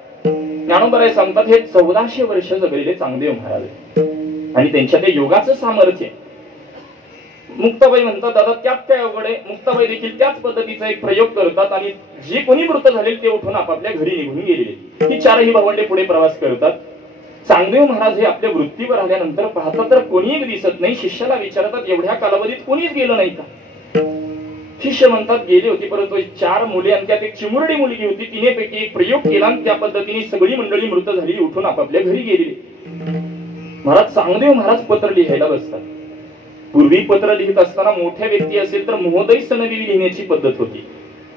ज्ञानोबा सांगतात, हे 1400 वर्ष जगलेले चांगदेव महाराज आणि त्यांच्या ते योगाचं सामर्थ्य. मुक्ताबाई म्हणतात, दादा त्यात काय अवघड आहे? मुक्ताबाई देखील त्याच पद्धतीचा एक प्रयोग करतात आणि जे कोणी मृत झाले ते उठून आपापल्या घरी निघून गेलेले. ही चारही भावंडे पुढे प्रवास करतात. चांगदेव महाराज हे आपल्या वृत्तीवर आल्यानंतर पाहतात तर कोणीही दिसत नाही. शिष्याला विचारतात, एवढ्या कालावधीत कोणीच गेलं नाही का? शिष्य म्हणतात, गेली होती, परंतु 4 मुले आणि त्यात एक चिमुरडी मुलगी होती, तिनेपैकी एक प्रयोग केला आणि त्या पद्धतीने सगळी मंडळी मृत झाली, उठून आपापल्या घरी गेलेली. महाराज चांगदेव महाराज पत्र लिहायला बसतात. पूर्वी पत्र लिहित असताना मोठ्या व्यक्ती असेल तर महोदय सनवी लिहिण्याची पद्धत होती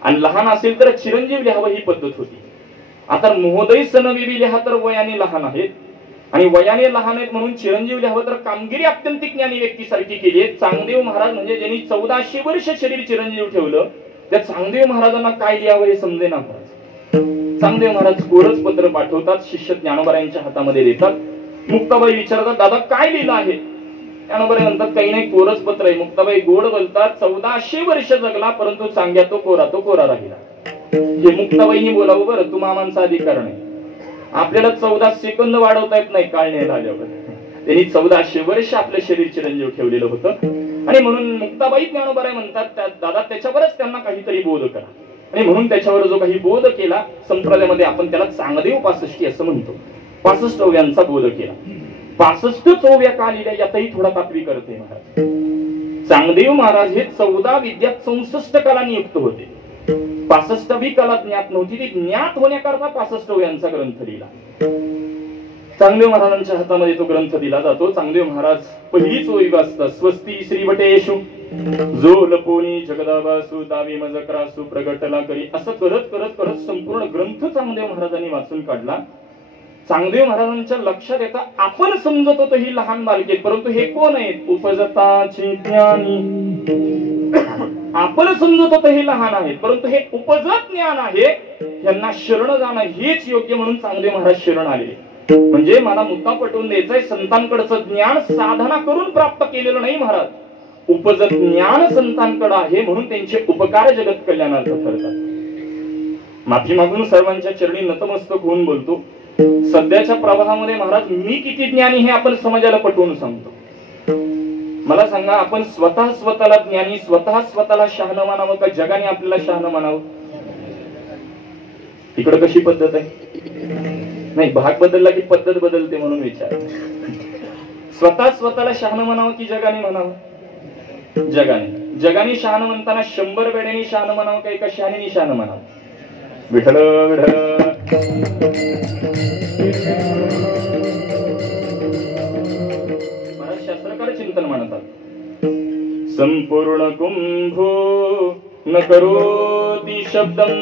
आणि लहान असेल तर चिरंजीव लिहावं ही पद्धत होती. आता महोदय सनवी लिहा तर वयाने लहान आहेत आणि वयाने लहान आहेत म्हणून चिरंजीव लिहावं तर कामगिरी अत्यंत ज्ञानी व्यक्तीसारखी केली आहे. चांगदेव महाराज म्हणजे ज्यांनी 1400 वर्ष शरीर चिरंजीव ठेवलं, त्या चांगदेव महाराजांना काय लिहावं हे समजेना महाराज. चांगदेव महाराज कोरच पत्र पाठवतात, शिष्य ज्ञानोबरांच्या हातामध्ये देतात. मुक्ताबाई विचारतात, दादा काय लिहिलं आहे? ज्ञानोबा म्हणतात, काही नाही, कोरच पत्र आहे. मुक्ताबाई गोड बोलतात, 1400 वर्ष जगला परंतु चांग्या तो कोरा राहिला. हे मुक्ताबाईंनी बोलावं, बरं तू मामांचा अधिकार नाही, आपल्याला 14 सेकंद वाढवता येत नाही काळ नाही आल्यावर. त्यांनी 1400 वर्ष आपलं शरीर चिरंजीव ठेवलेलं होतं आणि म्हणून मुक्ताबाई ज्ञानोबा म्हणतात, दादा त्याच्यावरच त्यांना काहीतरी बोध करा. आणि म्हणून त्याच्यावर जो काही बोध केला, संप्रदायामध्ये आपण त्याला चांगदेव 65 असं म्हणतो. 65 ओव्यांचा बोध केला. 65 ओव्या का लिहिल्या यातही थोडा तात्वी करते महाराज. चांगदेव महाराज हे 14 विद्यात 64 कला नियुक्त होते. 65वी कला ज्ञात नव्हती, ती ज्ञात होण्याकरता 65 ओव्यांचा ग्रंथ लिहिला. चांगदेव महाराजांच्या हातामध्ये तो ग्रंथ दिला जातो. चांगदेव महाराज पहिलीच ओवी वाचतात, स्वस्ती श्रीवटेषु जो लपोनी जगदाबासु दावी मजकरासु प्रगटला करी. असं करत करत करत संपूर्ण ग्रंथ चांगदेव महाराजांनी वाचून काढला. चांगदेव महाराजांच्या लक्षात येतं आपण समजत होतो ही लहान बालके, परंतु हे कोण आहेत? उपजताची ज्ञानी. आपण समजत होतो हे लहान आहेत, परंतु हे उपजत ज्ञान आहे, यांना शरण जाणं हेच योग्य म्हणून चांगदेव महाराज शरण आलेले. म्हणजे मला मुद्दा पटवून द्यायचा आहे, संतांकडचं ज्ञान साधना करून प्राप्त केलेलं नाही महाराज, उपजत ज्ञान संतांकडे आहे म्हणून त्यांचे उपकार जगत कल्याणार्थ ठरतात. माफी मागून सर्वांच्या चरणी नतमस्तक होऊन बोलतो, सध्याच्या प्रवाहामध्ये महाराज मी किती ज्ञानी हे आपण समाजाला पटवून सांगतो. मला सांगा, आपण स्वतः स्वतःला ज्ञानी, स्वतः स्वतःला शहाणं मानावं का जगाने आपल्याला शहाणं मानावं? इकडे कशी पद्धत आहे? नाही, भाग बदलला की पद्धत बदलते म्हणून विचार. स्वतः स्वतःला शहाणं म्हणावं की जगाने म्हणावं? जगाने. जगाने शहाणं म्हणताना 100 वेळेने शहाणं म्हणावं का एका शहाणीने शहाणं म्हणावं? विठ्ठल विठ्ठल. महाराज शास्त्रकार चिंतन म्हणतात, संपूर्ण कुंभो न करोति शब्दम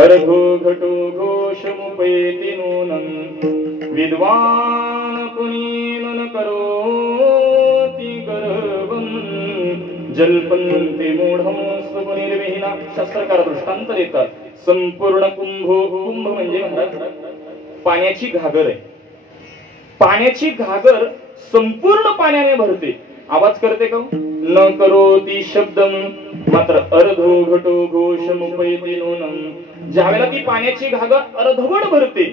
अर्घो घटो घोषमुपैति नूनं विद्वान पुनीन न करोति गर्वं जल्पन्ते मूढं स्वपुनिर्विहीना. शास्त्रकार दृष्टांत देतात, संपूर्ण कुंभो, कुंभ म्हणजे पाण्याची घागर आहे. पाण्याची घागर संपूर्ण पाण्याने भरते, आवाज करते का? न करोति शब्दम मात्र अर्धो घटो घोषमुपैति नूनं. ज्यावेळेला ती पाण्याची घागर अर्धवट भरते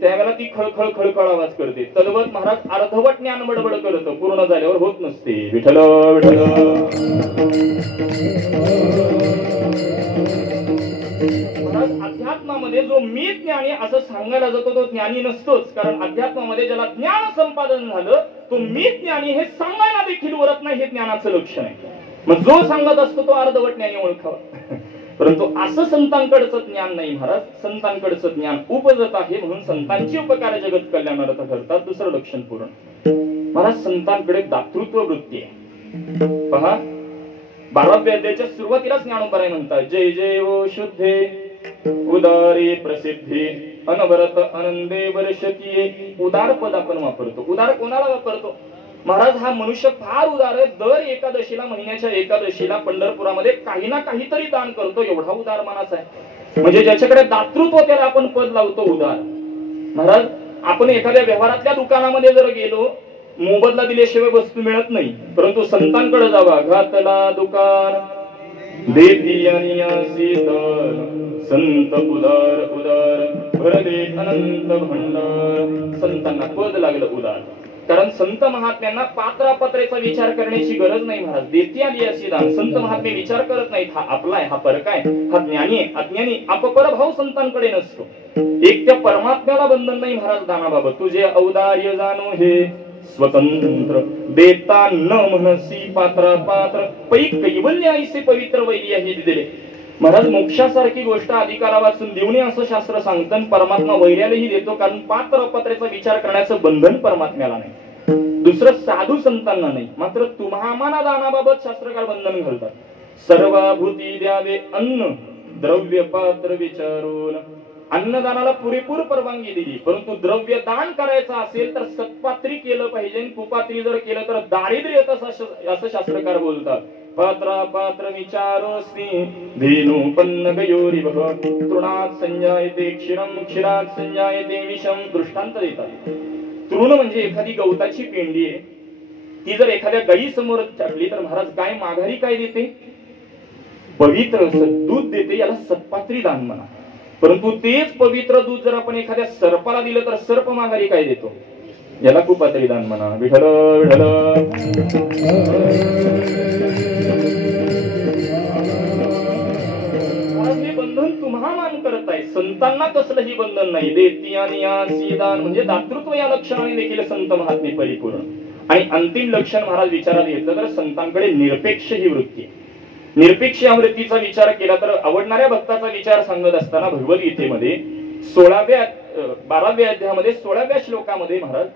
त्यावेळेला ती खळखळ खळखळ आवाज करते. तद्वत महाराज अर्धवट ज्ञान बडबड करत, पूर्ण झाल्यावर होत नसते. विठ्ठल विठ्ठल. महाराज अध्यात्मामध्ये जो मी ज्ञानी असं सांगायला जातो तो ज्ञानी नसतोच, कारण अध्यात्मामध्ये ज्याला ज्ञान संपादन झालं तो मी ज्ञानी हे सांगायला देखील वरत नाही, हे ज्ञानाचं लक्षण आहे. मग जो सांगत असतो तो अर्धवट ज्ञानी ओळखावा. परंतु असं संतांकडचं ज्ञान नाही महाराज, संतांकडचं ज्ञान उपजत आहे म्हणून संतांची उपकार जगत कल्याणार्थ ठरतात. दुसरं लक्षण पूर्ण महाराज, संतांकडे दातृत्व वृत्ती आहे. पहा, 12व्या अध्यायाच्या सुरुवातीलाच ज्ञानोबराय म्हणतात, जय जय ओ शुद्धे उदारे प्रसिद्धी अनवरत आनंदे वर्षतीये. उदार पद आपण वापरतो. उदार कोणाला वापरतो महाराज? हा मनुष्य फार उदार आहे. दर एकादशीला, महिन्याच्या एकादशीला पंढरपुरामध्ये काही ना काहीतरी दान करतो, एवढा उदार मानाचा आहे. म्हणजे ज्याच्याकडे दातृत्व त्याला आपण पद लावतो उदार. महाराज, आपण एखाद्या व्यवहारातल्या दुकानामध्ये जर गेलो, मोबदला दिल्याशिवाय वस्तू मिळत नाही, परंतु संतांकडे जावा, घातला दुकान देती संत उदार उदार भरले अनंत भंडार. संतांना पद लागलं उदार, कारण संत महात्म्यांना पात्रापत्रेचा विचार करण्याची गरज नाही महाराज. देती आली अशी दान. संत महात्मे विचार करत नाहीत, हा आपला आहे, हा परका आहे, हा ज्ञानी आहे, अज्ञानी. अपपर भाव संतांकडे नसतो. एक त्या परमात्म्याला बंधन नाही महाराज दानाबाबत. तुझे औदार्य जाणो हे स्वतंत्र देता न म्हणसी पात्रा पात्र पै कैवल्य ऐसे पवित्र वैली आहे दिले. महाराज, मोक्षासारखी गोष्ट अधिकाला वाचून देऊ नये असं शास्त्र सांगतं. परमात्मा वैर्यालाही देतो, कारण पात्र पत्रेचा विचार करण्याचं बंधन परमात्म्याला नाही, दुसरं साधू संतांना नाही. मात्र तुम्हाला दानाबाबत शास्त्रकार बंधन घालतात. सर्वाभूती द्यावे अन्न द्रव्य पात्र विचारून. अन्नदानाला पुरेपूर परवानगी दिली, परंतु द्रव्य दान करायचं असेल तर सत्पात्री केलं पाहिजे. कुपात्री जर केलं तर दारिद्र्य येतं असं शास्त्रकार बोलतात. पात्रा पात्र विचारोस्मी धेनु पन्न गयोरी बघ तृणात संजायते क्षीरम क्षीरात संजायते विषम. दृष्टांत देतात. तृण म्हणजे एखादी गवताची पेंडी आहे, ती जर एखाद्या गायी समोर टाकली तर महाराज गाय माघारी काय देते? पवित्र दूध देते. याला सत्पात्री दान म्हणा. परंतु तेच पवित्र दूध जर आपण एखाद्या सर्पाला दिलं तर सर्प माघारी काय देतो? याला कुपात्री दान म्हणा. विठ्ठल विठ्ठल. हे बंधन तुम्हा मान करत आहे, संतांना कसलंही बंधन नाही. देती आणि आसी दान म्हणजे दातृत्व या लक्षणाने देखील संत महात्मे परिपूर्ण. आणि अंतिम लक्षण महाराज विचारात घेतलं तर संतांकडे निरपेक्ष ही वृत्ती आहे. निरपेक्ष या वृत्तीचा विचार केला तर आवडणाऱ्या भक्ताचा विचार सांगत असताना भगवद्गीतेमध्ये 12व्या अध्यायामध्ये 16व्या श्लोकामध्ये महाराज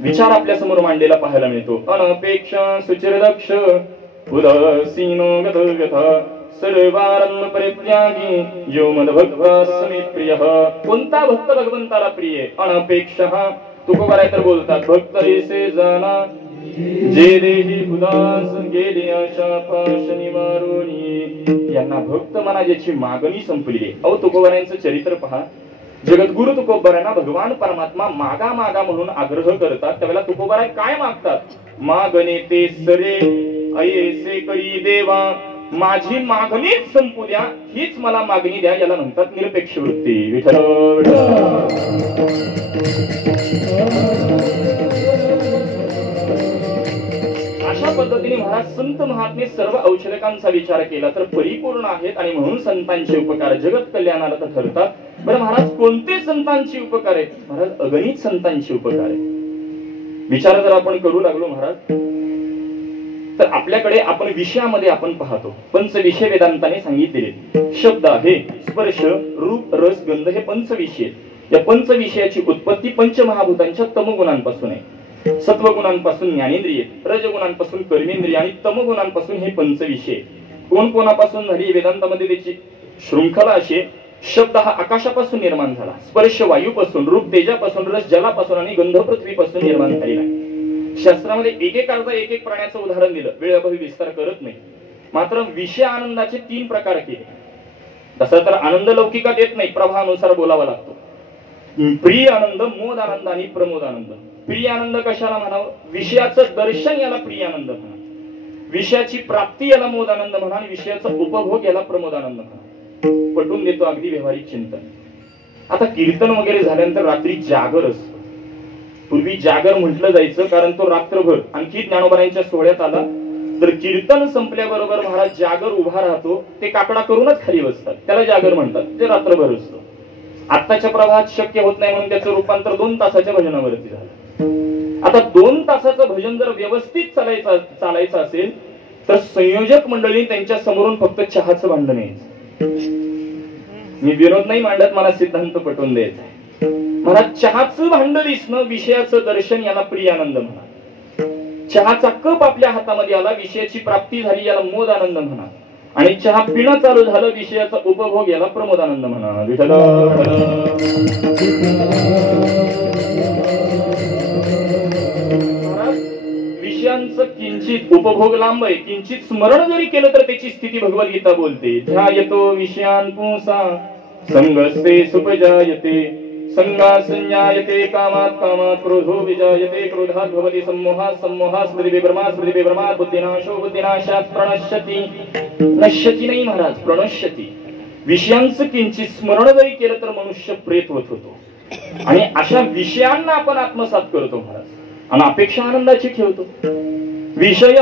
विचार आपल्या समोर मांडलेला पाहायला मिळतो. अनपेक्ष सुचिरदक्ष उदासीनो गतव्यथा सर्वारंभ परित्यागी यो मदभक्त समे प्रियः. कोणता भक्त भगवंताला प्रिय? अनपेक्षः. तुकोबाराय तर बोलतात, भक्त ऐसे जाना जे देही उदास गेले आशा पाश निवारोनी. यांना भक्त मना ज्याची मागणी संपली. अहो तुकोबारायांचं चरित्र पहा. जगद्गुरु तुकोबारायांना भगवान परमात्मा मागा मागा म्हणून आग्रह करतात. त्यावेळेला तुकोबाराय काय मागतात? मागणे ते सरे ऐसे करी देवा, माझी मागणीच संपू द्या, हीच मला मागणी द्या. याला म्हणतात निरपेक्ष वृत्ती. विठ्ठल अशा पद्धतीने महाराज संत महात्मे सर्व औषधकांचा विचार केला तर परिपूर्ण आहेत आणि म्हणून संतांचे उपकार जगत कल्याणाला तर ठरतात. बरं महाराज कोणते संतांचे उपकार आहेत? महाराज अगणित संतांचे उपकार आहेत. विचार जर आपण करू लागलो महाराज तर आपल्याकडे आपण विषयामध्ये आपण पाहतो पंचविषय वेदांताने सांगितलेले. शब्द आहे, स्पर्श, रूप, रस, गंध हे पंचविषय. या पंचविषयाची उत्पत्ती पंचमहाभूतांच्या तमगुणांपासून आहे. सत्वगुणांपासून ज्ञानेंद्रिय, रजगुणांपासून कर्मेंद्रिय आणि तमगुणांपासून हे पंचविषय. कोण कोणापासून झाली? वेदांतामध्ये त्याची शृंखला अशी. शब्द हा आकाशापासून निर्माण झाला, स्पर्श वायूपासून, रूप तेजापासून, रस जलापासून आणि गंध पृथ्वीपासून निर्माण झालेला आहे. शास्त्रामध्ये एक एक अर्धा एक एक प्राण्याचं उदाहरण दिलं, वेळाभावी विस्तार करत नाही. मात्र विषय आनंदाचे 3 प्रकार केले. तसा तर आनंद लौकिकात येत नाही, प्रभावानुसार बोलावा लागतो. प्रिय आनंद, मोद आनंद आणि प्रमोद आनंद. प्रिय आनंद कशाला म्हणावं? विषयाचं दर्शन याला प्रिय आनंद म्हणा, विषयाची प्राप्ती याला मोद आनंद म्हणा आणि विषयाचा उपभोग याला प्रमोद आनंद म्हणा. पटवून देतो अगदी व्यवहारिक चिंतन. आता कीर्तन वगैरे झाल्यानंतर रात्री जागर असतो. पूर्वी जागर म्हटलं जायचं कारण तो रात्रभर. आणखी ज्ञानोबारायांच्या सोहळ्यात आला तर कीर्तन संपल्याबरोबर महाराज जागर उभा राहतो. ते काकडा करूनच खाली बसतात, त्याला जागर म्हणतात. ते रात्रभर असतं. आत्ताच्या प्रभात शक्य होत नाही म्हणून त्याचं रूपांतर 2 तासाच्या भजनावरती झालं. आता 2 तासाचं भजन जर व्यवस्थित चालायचं असेल तर संयोजक मंडळी त्यांच्या समोरून फक्त चहाचं भांड न्यायचं. मी विरोध नाही मांडत, मला सिद्धांत पटवून द्यायचा आहे. मला चहाचं भांड दिसणं, विषयाचं दर्शन याला प्रिय आनंद म्हणा. चहाचा कप आपल्या हातामध्ये आला, विषयाची प्राप्ती झाली याला मोद आनंद म्हणा. आणि चहा पिणं चालू झालं, विषयाचा उपभोग याला प्रमोद आनंद म्हणा. विठ्ठल विषयांचं किंचित उपभोग लांब आहे, किंचित स्मरण जरी केलं तर त्याची स्थिती भगवद्गीता बोलते. ध्यायतो विषयान् पुंसा संगस्ते सुपजायते संगा संज्ञायते कामात् कामात् क्रोधो विजायते क्रोधात् भवति सम्मोहात् सम्मोहात् स्मृति विभ्रमात् स्मृति विभ्रमात् बुद्धिनाशो बुद्धिनाशात् प्रणश्यति. नश्यति नाही महाराज, प्रणश्यति. विषयांचं किंचित स्मरण जरी केलं तर मनुष्य प्रेत होत होतो. आणि अशा विषयांना आपण आत्मसात करतो महाराज आणि अपेक्षा आनंदाची ठेवतो. विषय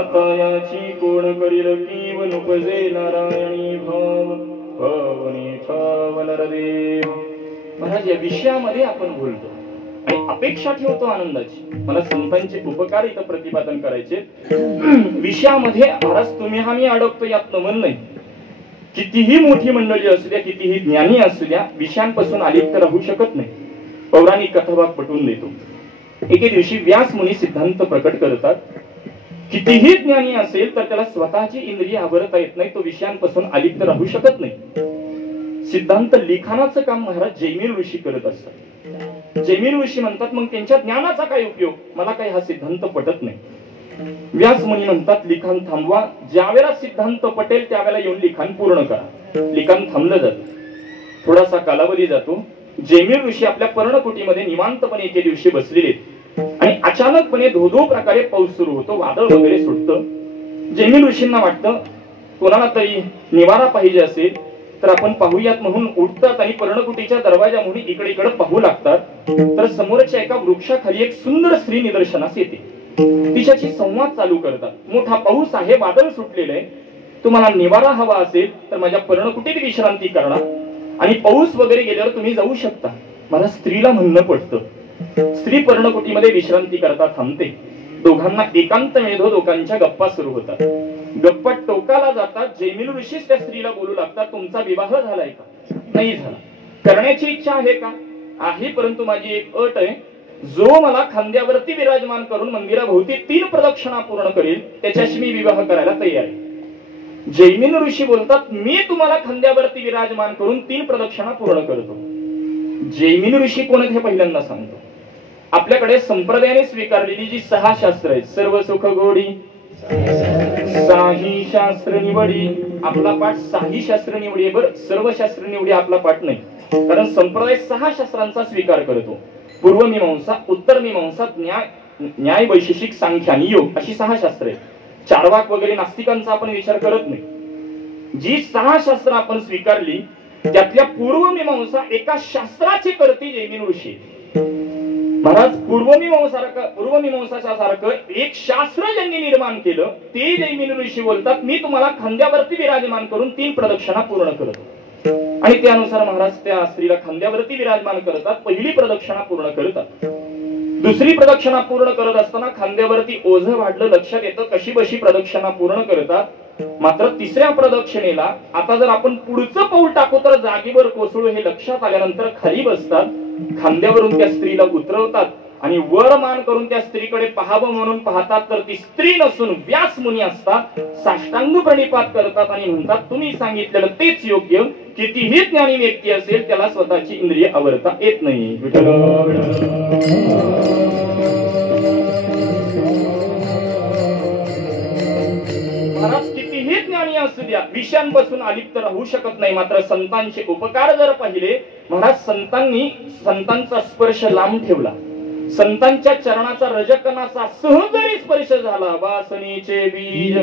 आता याची कोण करील कीव नुपजे नारायणी भाव भवनी ठाव नरदेव. महाराज या विषयामध्ये आपण बोलतो आणि अपेक्षा ठेवतो आनंदाची. मला संतांचे उपकार इथं प्रतिपादन करायचे. विषयामध्ये महाराज तुम्ही आम्ही अडकतो यात नमन नाही. कितीही मोठी मंडळी असू द्या, कितीही ज्ञानी असू द्या, विषयांपासून अलिप्त राहू शकत नाही. पौराणिक कथाभाग पटवून देतो. एके दिवशी व्यास मुनी सिद्धांत प्रकट करतात. कितीही ज्ञानी असेल तर त्याला स्वतःची इंद्रिय आवरता येत नाही, तो विषयांपासून अलिप्त राहू शकत नाही. सिद्धांत लिखाणाचं काम महाराज जैमिनी ऋषी करत असतात. जैमिनी ऋषी म्हणतात मग त्यांच्या ज्ञानाचा काय उपयोग, मला काही हा सिद्धांत पटत नाही. व्यास मुनी म्हणतात लिखाण थांबवा, ज्यावेळेला सिद्धांत पटेल त्यावेळेला येऊन लिखाण पूर्ण करा. लिखाण थांबलं जातं. थोडासा कालावधी जातो. जैमिनी ऋषी आपल्या पर्णकुटीमध्ये निवांतपणे एके दिवशी बसलेले आणि अचानकपणे धोधो प्रकारे पाऊस सुरू होतो, वादळ वगैरे सुटतं. जैमिनी ऋषींना वाटतं कोणाला तरी निवारा पाहिजे असेल तर आपण पाहूयात म्हणून उठतात आणि पर्णकुटीच्या दरवाजा म्हणून इकडे इकडे पाहू लागतात. तर समोरच्या एका वृक्षाखाली एक सुंदर स्त्री निदर्शनास येते. तिच्याशी संवाद चालू करतात. मोठा पाऊस आहे, वादळ सुटलेलं आहे, तुम्हाला निवारा हवा असेल तर माझ्या पर्णकुटीत विश्रांती करा आणि पाऊस वगैरे गेल्यावर तुम्ही जाऊ शकता. मला स्त्रीला म्हणणं पडतं. स्त्री पर्णकुटीमध्ये विश्रांती करता थांबते. दोघांना एकांत मिळतो. दोघांच्या गप्पा सुरू होतात. गप्पा टोकाला जातात. जैमिनी ऋषीच त्या स्त्रीला बोलू लागतात, तुमचा विवाह झालाय का? नाही झाला. करण्याची इच्छा आहे का? आहे, परंतु माझी एक अट आहे. जो मला खांद्यावरती विराजमान करून मंदिराभोवती 3 प्रदक्षिणा पूर्ण करेल त्याच्याशी मी विवाह करायला तयार आहे. जैमिनी ऋषी बोलतात मी तुम्हाला खांद्यावरती विराजमान करून 3 प्रदक्षिणा पूर्ण करतो. जैमिनी ऋषी कोण आहेत हे पहिल्यांदा सांगतो. आपल्याकडे संप्रदायाने स्वीकारलेली जी 6 शास्त्र आहेत, सर्व सुख गोडी, साही शास्त्र निवडी. आपला पाठ साही शास्त्र निवडी आहे बरं, सर्व शास्त्र निवडी आपला पाठ नाही. कारण संप्रदाय 6 शास्त्रांचा स्वीकार करतो. पूर्व मीमांसा, उत्तर मीमांसा, न्याय, वैशेषिक, सांख्य आणि योग अशी 6 शास्त्र आहेत. चार्वाक वगैरे नास्तिकांचा आपण विचार करत नाही. जी 6 शास्त्र आपण स्वीकारली त्यातल्या पूर्व मीमांसा एका शास्त्राची करती जैमिनी ऋषी. महाराज पूर्वमीमांसाच्या सारखं एक शास्त्र ज्यांनी निर्माण केलं ते जैमिनी ऋषी बोलतात मी तुम्हाला खांद्यावरती विराजमान करून 3 प्रदक्षिणा पूर्ण करतो. आणि त्यानुसार महाराज त्या स्त्रीला खांद्यावरती विराजमान करतात. पहिली प्रदक्षिणा पूर्ण करतात. दुसरी प्रदक्षिणा पूर्ण करत असताना खांद्यावरती ओझं वाढलं लक्षात येतं, कशी बशी प्रदक्षिणा पूर्ण करतात. मात्र तिसऱ्या प्रदक्षिणेला आता जर आपण पुढचं पाऊल टाकू तर जागेवर कोसळू हे लक्षात आल्यानंतर खाली बसतात. खांद्यावरून त्या स्त्रीला उतरवतात आणि वर मान करून त्या स्त्रीकडे पाहावं म्हणून पाहतात तर ती स्त्री नसून व्यास मुनी असतात. साष्टांग प्रणिपात करतात आणि म्हणतात तुम्ही सांगितलेलं तेच योग्य. कितीही ज्ञानी व्यक्ती असेल त्याला स्वतःची इंद्रिय आवरता येत नाही. महाराज कितीही ज्ञानी असू द्या विषयांपासून अलिप्त राहू शकत नाही. मात्र संतांचे उपकार जर पाहिले महाराज, संतांचा स्पर्श लांब ठेवला. संतांच्या चरणाचा रजकणाचा सहजरी स्पर्श झाला. वासनेचे बीज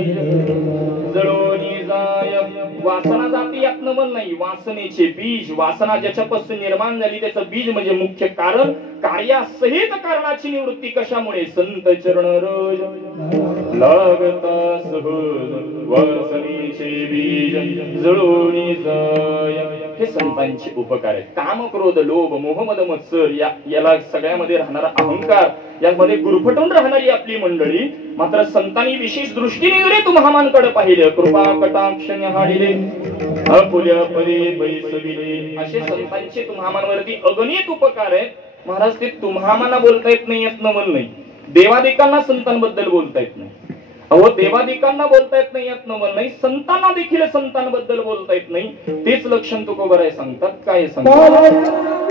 जळोनी जाय. वासना जाती यात नमन नाही. वासनेचे बीज, वासना ज्याच्यापासून निर्माण झाली त्याचं बीज म्हणजे मुख्य कारण. कार्यासहित कारणाची निवृत्ती कशामुळे? संत चरण रज लागता सहज. वासनेचे बीज जळोनी जाय. हे संतांचे उपकार आहेत. काम, क्रोध, लोभ, मोह, मद, मत्सर याला सगळ्यामध्ये राहणारा अहंकार, यामध्ये गुरफटून राहणारी आपली मंडळी. मात्र संतांनी विशेष दृष्टीने जरी तुम्हामानकडे पाहिले, कृपा कटाक्ष न्याहाळिले, अपुल्या परे बैसविले, असे संतांचे तुम्हामानवरती अगणित उपकार आहेत. महाराज ते तुम्हामाना बोलता येत नाही यात नमन नाही. देवादिकांना संतांबद्दल बोलता येत नाही. अहो देवादिकांना बोलता येत नाही यात नवल नाही. संतांना देखील संतांबद्दल बोलता येत नाही. तेच लक्षण तुकोबराय सांगतात. काय सांगतात?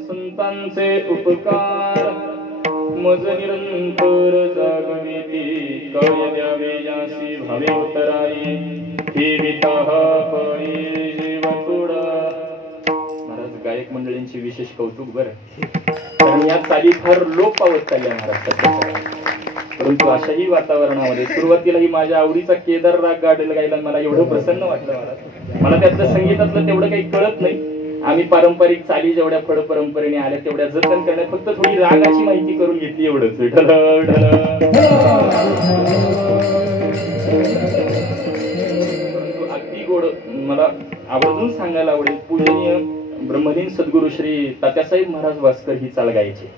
संतांचे उपकार मज निरंतर जागविती काय द्यावे यासी भावे उतराई ठेवितः परी जीवथोडा. महाराज गायक मंडळींची विशेष कौतुक बरं, कारण या चाली फार लोप पावत चालल्या महाराष्ट्रात. परंतु अशाही वातावरणामध्ये सुरुवातीला ही माझ्या आवडीचा केदार राग गायला मला एवढं प्रसन्न वाटलं. मला त्यातलं संगीतातलं तेवढं काही कळत नाही. आम्ही पारंपरिक चाली जेवढ्या फळ परंपरेने आल्या तेवढ्या जतन करण्यात फक्त थोडी रागाची माहिती करून घेतली एवढंच. अगदी गोड मला आवर्जून सांगायला आवडेल, पूजनीय ब्रह्मलीन सद्गुरु श्री तात्यासाहेब महाराज वास्कर ही चाल गायचे.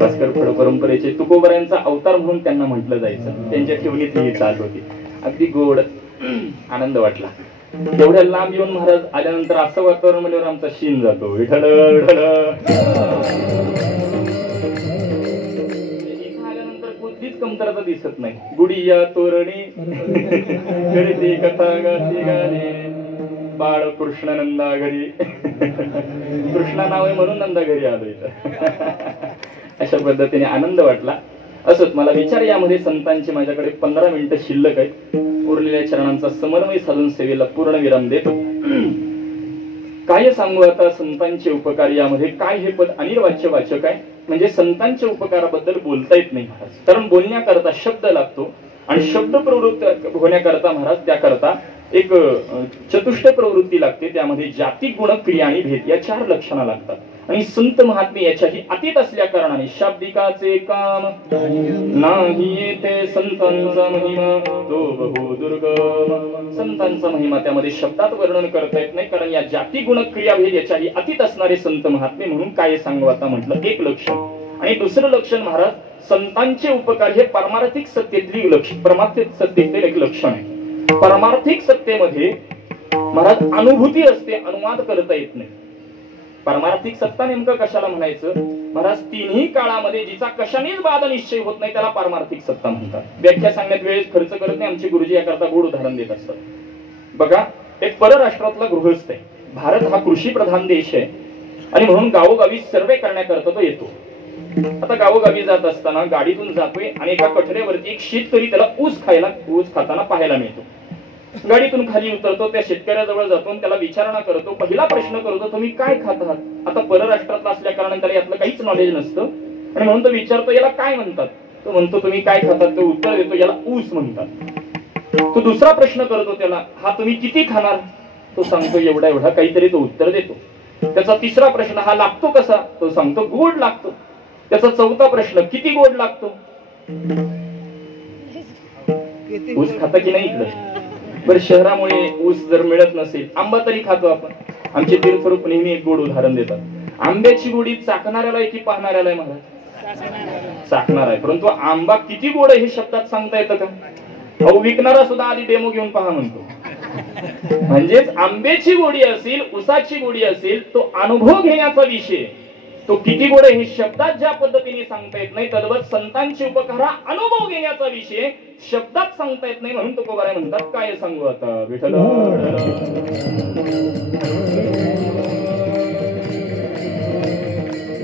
वास्कर फळ परंपरेचे तुकोबरायांचा अवतार म्हणून त्यांना म्हटलं जायचं. त्यांच्या ठेवणीतली ही चाल होती. अगदी गोड आनंद वाटला. एवढ्या लांब येऊन महाराज आल्यानंतर असं वातावरण म्हणल्यावर आमचा शीन जातो. विठ्ठल विठ्ठल. इथं आल्यानंतर कुठलीच कमतरता दिसत नाही. गुडिया तोरणी गणिती कथा गाती गाणे बाळ कृष्ण नंदा घरी. कृष्णा नाव आहे म्हणून नंदा घरी आलो इथं. अशा पद्धतीने आनंद वाटला. असंच मला विचार यामध्ये संतांचे माझ्याकडे 15 मिनिटं शिल्लक आहेत. उरलेल्या चरणांचा समन्वय साधून सेवेला पूर्ण विराम देतो. काय सांगू आता संतांचे उपकार यामध्ये. काय हे पद अनिर्वाच्य वाचक आहे, म्हणजे संतांच्या उपकाराबद्दल बोलता येत नाही महाराज, कारण बोलण्याकरता शब्द लागतो आणि शब्द प्रवृत्त होण्याकरता महाराज त्याकरता एक चतुष्ट प्रवृत्ती लागते. त्यामध्ये जातिक गुण क्रिया आणि भेद या 4 लक्षणा लागतात. आणि संत महात्मे याच्याही अतीत असल्या कारणाने शाब्दिकाचे काम नाही येते संतांचा महिमा तो बहु दुर्गम. संतांचा महिमा त्यामध्ये शब्दात वर्णन करता येत नाही, कारण या जाती गुण क्रिया भेद याच्याही अतीत असणारे संत महात्मे म्हणून काय सांगू आता म्हटलं एक लक्षण. आणि दुसरं लक्षण महाराज संतांचे उपकार हे परमार्थिक सत्तेतली लक्षण, परमार्थिक सत्तेतले एक लक्षण आहे. परमार्थिक सत्तेमध्ये महाराज अनुभूती असते, अनुवाद करता येत नाही. परमार्थिक सत्ता नेमकं कशाला म्हणायचं महाराज. तिन्ही काळामध्ये जिचा कशानेच बाध निश्चय होत नाही त्याला पारमार्थिक सत्ता म्हणतात. व्याख्या सांगण्यात वेळेस खर्च करत नाही. आमचे गुरुजी याकरता गोड उदाहरण देत असतात. बघा, एक परराष्ट्रातला गृहस्थ आहे. भारत हा कृषी प्रधान देश आहे आणि म्हणून गावोगावी सर्वे करण्याकरता तो येतो. आता गावोगावी जात असताना गाडीतून जातोय आणि एका कठड्यावरती एक शेतकरी त्याला ऊस खाताना पाहायला मिळतो. गाडीतून खाली उतरतो, त्या शेतकऱ्याजवळ जातो आणि त्याला विचारणा करतो. पहिला प्रश्न करतो, तुम्ही काय खात आहात. आता परराष्ट्रातला असल्या कारणाने त्याला यातलं काहीच नॉलेज नसतं आणि म्हणून तो विचारतो, याला काय म्हणतात. तो म्हणतो, तुम्ही काय खातात. तो उत्तर देतो, याला ऊस म्हणतात. तो दुसरा प्रश्न करतो त्याला, हा तुम्ही किती खाणार. तो सांगतो एवढा एवढा काहीतरी. तो उत्तर देतो. त्याचा तिसरा प्रश्न, हा लागतो कसा. तो सांगतो गोड लागतो. त्याचा चौथा प्रश्न, किती गोड लागतो. ऊस खाता की नाही इकडं. बरं, शहरामुळे ऊस जर मिळत नसेल, आंबा तरी खातो आपण. आमचे तीर्थरूप नेहमी एक गोड उदाहरण देतात. आंब्याची गोडी चाकणाऱ्याला आहे की पाहणाऱ्याला आहे महाराज. चाकणार आहे. परंतु आंबा किती गोड आहे हे शब्दात सांगता येतं का. अहो, विकणारा सुद्धा आधी डेमो घेऊन पहा म्हणतो. म्हणजेच आंब्याची गोडी असेल, ऊसाची गोडी असेल, तो अनुभव घेण्याचा विषय. तो किती गोड आहे हे शब्दात ज्या पद्धतीने सांगता येत नाही, तद्वत संतांचे उपकार हा अनुभव घेण्याचा विषय शब्दात सांगता येत नाही. म्हणून तुकोबाराय म्हणतात, काय सांगू आता विठ्ठल.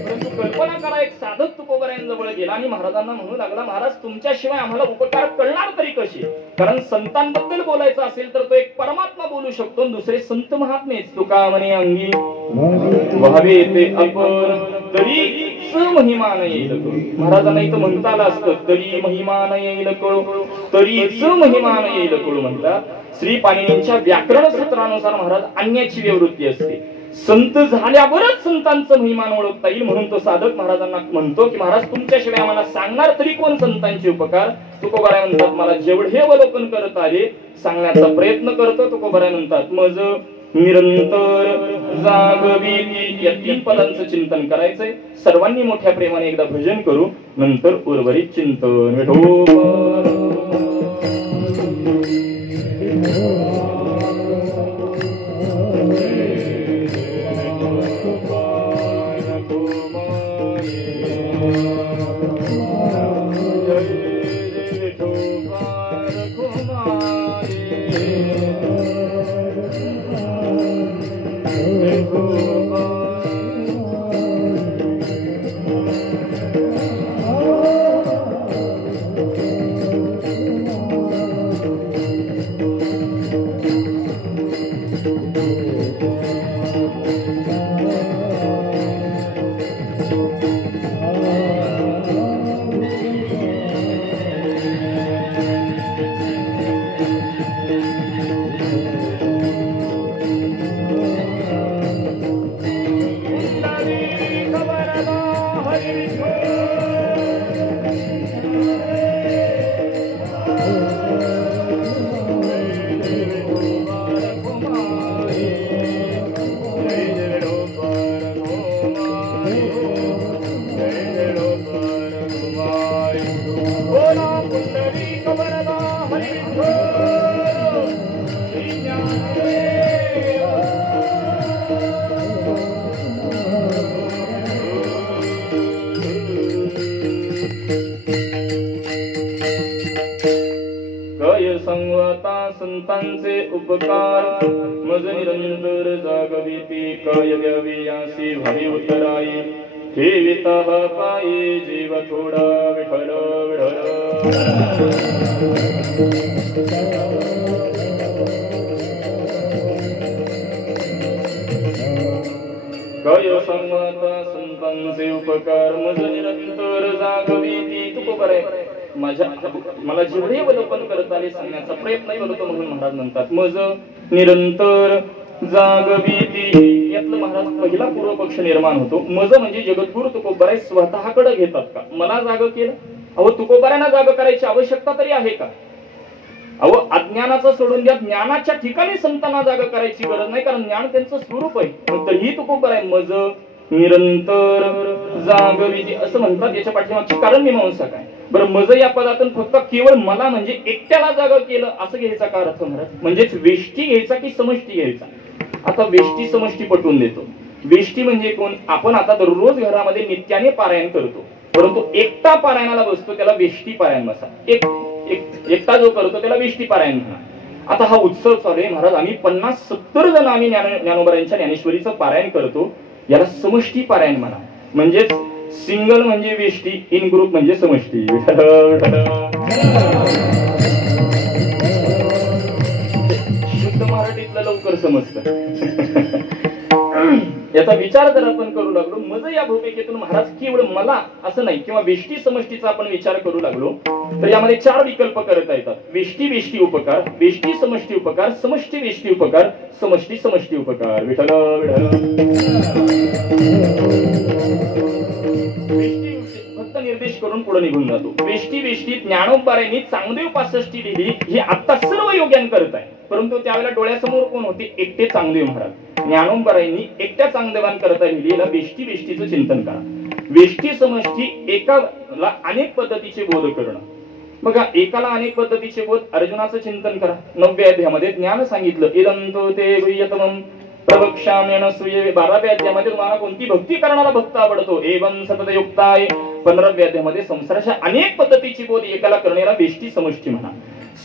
परंतु कल्पना करा, एक साधक तुकोबारायांना महाराजांजवळ गेला आणि महाराजांना म्हणू लागला, महाराज तुमच्याशिवाय आम्हाला उपकार कळणार तरी कसे? कारण संतांबद्दल बोलायचं असेल तर तो एक परमात्मा बोलू शकतो, दुसरे संत महात्मेच. तुका म्हणे अंगी व्हावे ते आपण, तरीच महिमान येईल कळू. महाराजांना इथं म्हणता आलं असतं, तरी महिमान येईल कळू, तरीच महिमान येईल कळू म्हणतात. श्री पाणिनींच्या व्याकरण सूत्रानुसार महाराज अन्याची व्यवृत्ती असते. संत झाल्यावरच संतांचं महिमान ओळखता येईल. म्हणून तो साधक महाराजांना म्हणतो की महाराज तुमच्याशिवाय आम्हाला सांगणार तरी कोण संतांचे उपकार? तुकोबाराय म्हणतात, मला जेवढे अवलोकन करत आले सांगण्याचा प्रयत्न करतो. तुकोबाराय म्हणतात, मज निरंतर जागविती. या 3 पदांचं चिंतन करायचंय. सर्वांनी मोठ्या प्रेमाने एकदा भजन करू, नंतर उर्वरित चिंतन. विठोबा संतांचे उपकार. मज निरंतर जागविती, काय व्यावियासी भावी उतराई. ठेविता पायी जीव थोडा विठ्ठल विठ्ठल. काय संगता संतांचे उपकार. मज निरंतर जागविती. तुकोबाराय, मला जेवढे अवलोकन करता आले सांगण्याचा प्रयत्न करतो. म्हणून महाराज म्हणतात, मज निरंतर जागविती. यातलं महाराज पहिला पूर्व पक्ष निर्माण होतो. मज म्हणजे जगद्गुरु तुकोबाराय स्वतःकडे घेतात का? मला जाग केलं. अहो तुकोबारायांना जाग करायची आवश्यकता तरी आहे का? अहो अज्ञानाचं सोडून द्या, ज्ञानाच्या ठिकाणी संतांना जाग करायची गरज नाही, कारण ज्ञान त्यांचं स्वरूप आहे. तरीही तुकोबाराय मज निरंतर जागविती असं म्हणतात. याच्या पाठीमागचे कारण मीमांसा काय? बरं, मज या पदातून फक्त केवळ मला म्हणजे एकट्याला जागा केलं असं घ्यायचा का अर्थ महाराज? म्हणजेच वेष्टी घ्यायचा की समष्टी घ्यायचा? आता वेष्टी समष्टी पटवून देतो. वेष्टी म्हणजे कोण? आपण आता दररोज घरामध्ये नित्याने पारायण करतो, परंतु एकटा पारायणाला बसतो त्याला वेष्टी पारायण बसा. एकटा जो करतो त्याला वेष्टी पारायण म्हणा. आता हा उत्सव चालू आहे महाराज, आम्ही 50-70 जण आम्ही ज्ञानोबारायांच्या ज्ञानेश्वरीचं पारायण करतो, याला समष्टी पारायण म्हणा. म्हणजेच सिंगल म्हणजे वेष्टी, इन ग्रुप म्हणजे समष्टी. शुद्ध मराठीतलं लवकर समजतं. याचा विचार जर आपण करू लागलो, मज या भूमिकेतून महाराज केवळ मला असं नाही किंवा वेष्टी समष्टीचा आपण विचार करू लागलो तर यामध्ये 4 विकल्प करता येतात. वेष्टी वेष्टी उपकार, वेष्टी समष्टी उपकार, समष्टी वेष्टी उपकार, समष्टी समष्टी उपकार. विठ्ठल वेष्टी फक्त निर्देश करून पुढे निघून जातो. वेष्टी वेष्टी ज्ञानोबारायांनी चांगदेव 65 लिहिली, ही आता सर्व योग्यान करत आहे, परंतु त्यावेळेला डोळ्यासमोर कोण होते? एकटे चांगदेव महाराज. ज्ञानोबारायांनी एकट्या चांगदेवान करता लिहिली, याला वेष्टी वेष्टीचं चिंतन करा. वेष्टी समष्टी एकाला अनेक पद्धतीचे बोध करणं. बघा, एकाला अनेक पद्धतीचे बोध. अर्जुनाचं चिंतन करा. 9व्या अध्यायामध्ये ज्ञान सांगितलं, इदंतो ते गुह्यतमं प्रवक्ष्याम्येन सूये. 12व्या अध्यायामध्ये तुम्हाला कोणती भक्ती करणारा भक्त आवडतो, एवं सतत युक्ताय. 15व्या अध्यायामध्ये संसाराच्या अनेक पद्धतीची बोध एकाला करण्याला वेष्टी समष्टी म्हणा.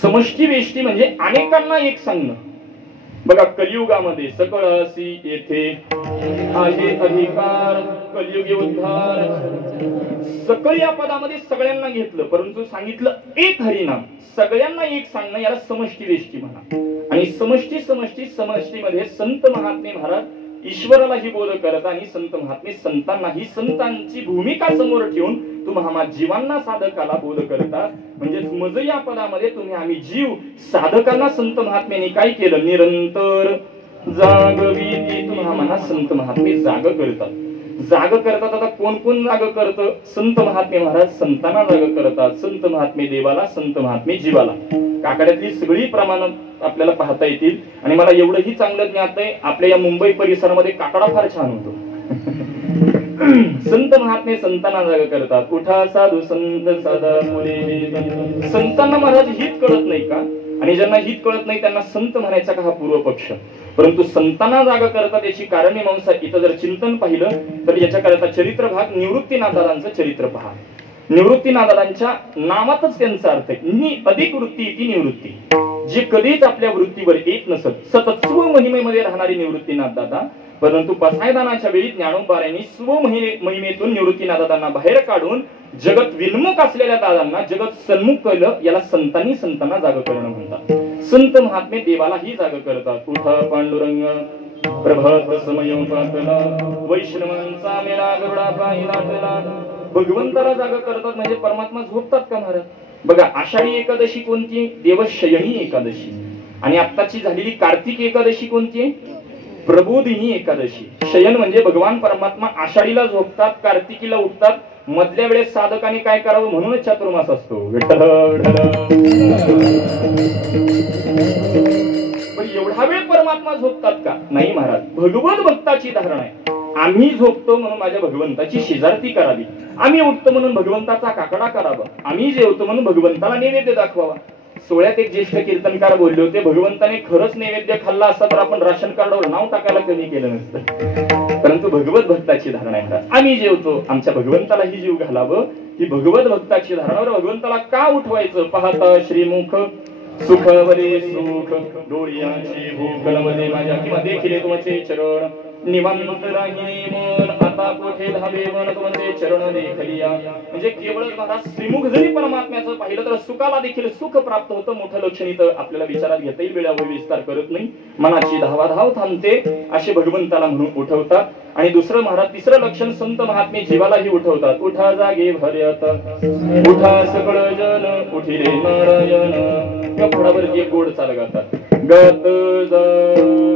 समष्टी वेष्टी म्हणजे अनेकांना एक सांगणं. बघा, कलियुगामध्ये सकळ असी येथे आहे अधिकार कलियुगी उद्धार. सकळ या पदामध्ये सगळ्यांना घेतलं, परंतु सांगितलं एक हरिनाम. सगळ्यांना एक सांगणं, याला समष्टी वेष्टी म्हणा. आणि समष्टी समष्टी समष्टीमध्ये संत महात्मे महाराज ईश्वरालाही बोध करत आणि संत महात्मे संतांनाही संतांची भूमिका समोर ठेवून तुम्हा जीवांना साधकाला बोध करतात. म्हणजे मज या पदामध्ये तुम्ही आम्ही जीव साधकांना संत महात्म्यांनी काय केलं, निरंतर जागवी तुम्हा मना संत महात्मे जाग करतात. जाग करतात. आता कोण कोण जाग करतं? संत महात्मे महाराज संतांना जाग करतात, संत महात्मे देवाला, संत महात्मे जीवाला. काकड्यातली सगळी प्रमाण आपल्याला पाहता येतील. आणि मला एवढंही चांगलं ज्ञात आहे, आपल्या या मुंबई परिसरामध्ये काकडा फार छान होतो. संत महात्मे संतांना जाग करतात. उठा साधू संत सदा मुले. संतांना महाराज हित कळत नाही का? आणि ज्यांना हित कळत नाही त्यांना संत म्हणायचा का हा पूर्व पक्ष. परंतु संतांना जागा करतात याची कारणे मांसा. इथं जर चिंतन पाहिलं तर याच्याकरता चरित्र भाग निवृत्तीनाथांचं चरित्र पहा. निवृत्तीनाथांच्या नावातच त्यांचा अर्थ आहे, अधिक वृत्ती ती निवृत्ती, जे कधीच आपल्या वृत्तीवर येत नसत. सतत स्व महिमेमध्ये राहणारी निवृत्तीनाथ दादा. परंतु पसायदानाच्या वेळी ज्ञानोबारायांनी स्व महिमेतून निवृत्तीनाथांना बाहेर काढून जगत विन्मुख असलेल्या दादांना जगत सन्मुख केलं. याला संतांना जाग करणं म्हणतात. संत महात्मे देवालाही जाग करतात. उठा पांडुरंग प्रभात समयोपातला वैष्णवांचा मेला गरुडा पाहिला तला. भगवंताला जाग करतात म्हणजे परमात्मा झोपतात का महाराज? बघा, आषाढी एकादशी कोणती? देवशयनी एकादशी. आणि आत्ताची झालेली कार्तिक एकादशी कोणती? प्रबोधिनी एकादशी. शयन म्हणजे भगवान परमात्मा आषाढीला झोपतात, कार्तिकीला उठतात. मधल्या वेळेस साधकाने काय करावं म्हणूनच चातुर्मास असतो. एवढा वेळ परमात्मा झोपतात का? नाही महाराज. भगवत भक्ताची धारणा आहे. आम्ही झोपतो म्हणून माझ्या भगवंताची शेजारती करावी. आम्ही उठतो म्हणून भगवंताचा काकडा करावा. आम्ही जेवतो म्हणून भगवंताला नैवेद्य दाखवावा. सोहळ्यात एक ज्येष्ठ कीर्तनकार बोलले होते, भगवंताने खरंच नैवेद्य खाल्ला असता तर आपण राशन कार्डावर नाव टाकायला कमी केलं नसतं. परंतु भगवत भक्ताची धारणा आहे. आम्ही जेवतो आमच्या भगवंतालाही जीव घालावं ही भगवत भक्ताची धारणा. भगवंताला का उठवायचं? पाहता श्रीमुख सुखवले सुख डोळ्याची भूक नवले माझ्या किंवा देखील तुमचे चरण निवांत राहिनी मन आता कोठे धावे मन तुमचे चरण देखलिया. म्हणजे केवळ महाराज श्रीमुख जरी परमात्म्याचं पाहिलं तर सुखाला देखील सुख प्राप्त होतं. मोठं लक्षण इथं आपल्याला विचारात घेता येईल, वेळावर विस्तार करत नाही. मनाची धावाधाव थांबते असे भगवंताला म्हणून उठवतात. आणि दुसरं महाराज तिसरं लक्षण संत महात्मे जीवालाही उठवतात. उठा जागे भर्यत उठा सकळ जन उठिले नारायण. या फळावरती एक गोड चाल गातात. गत जागा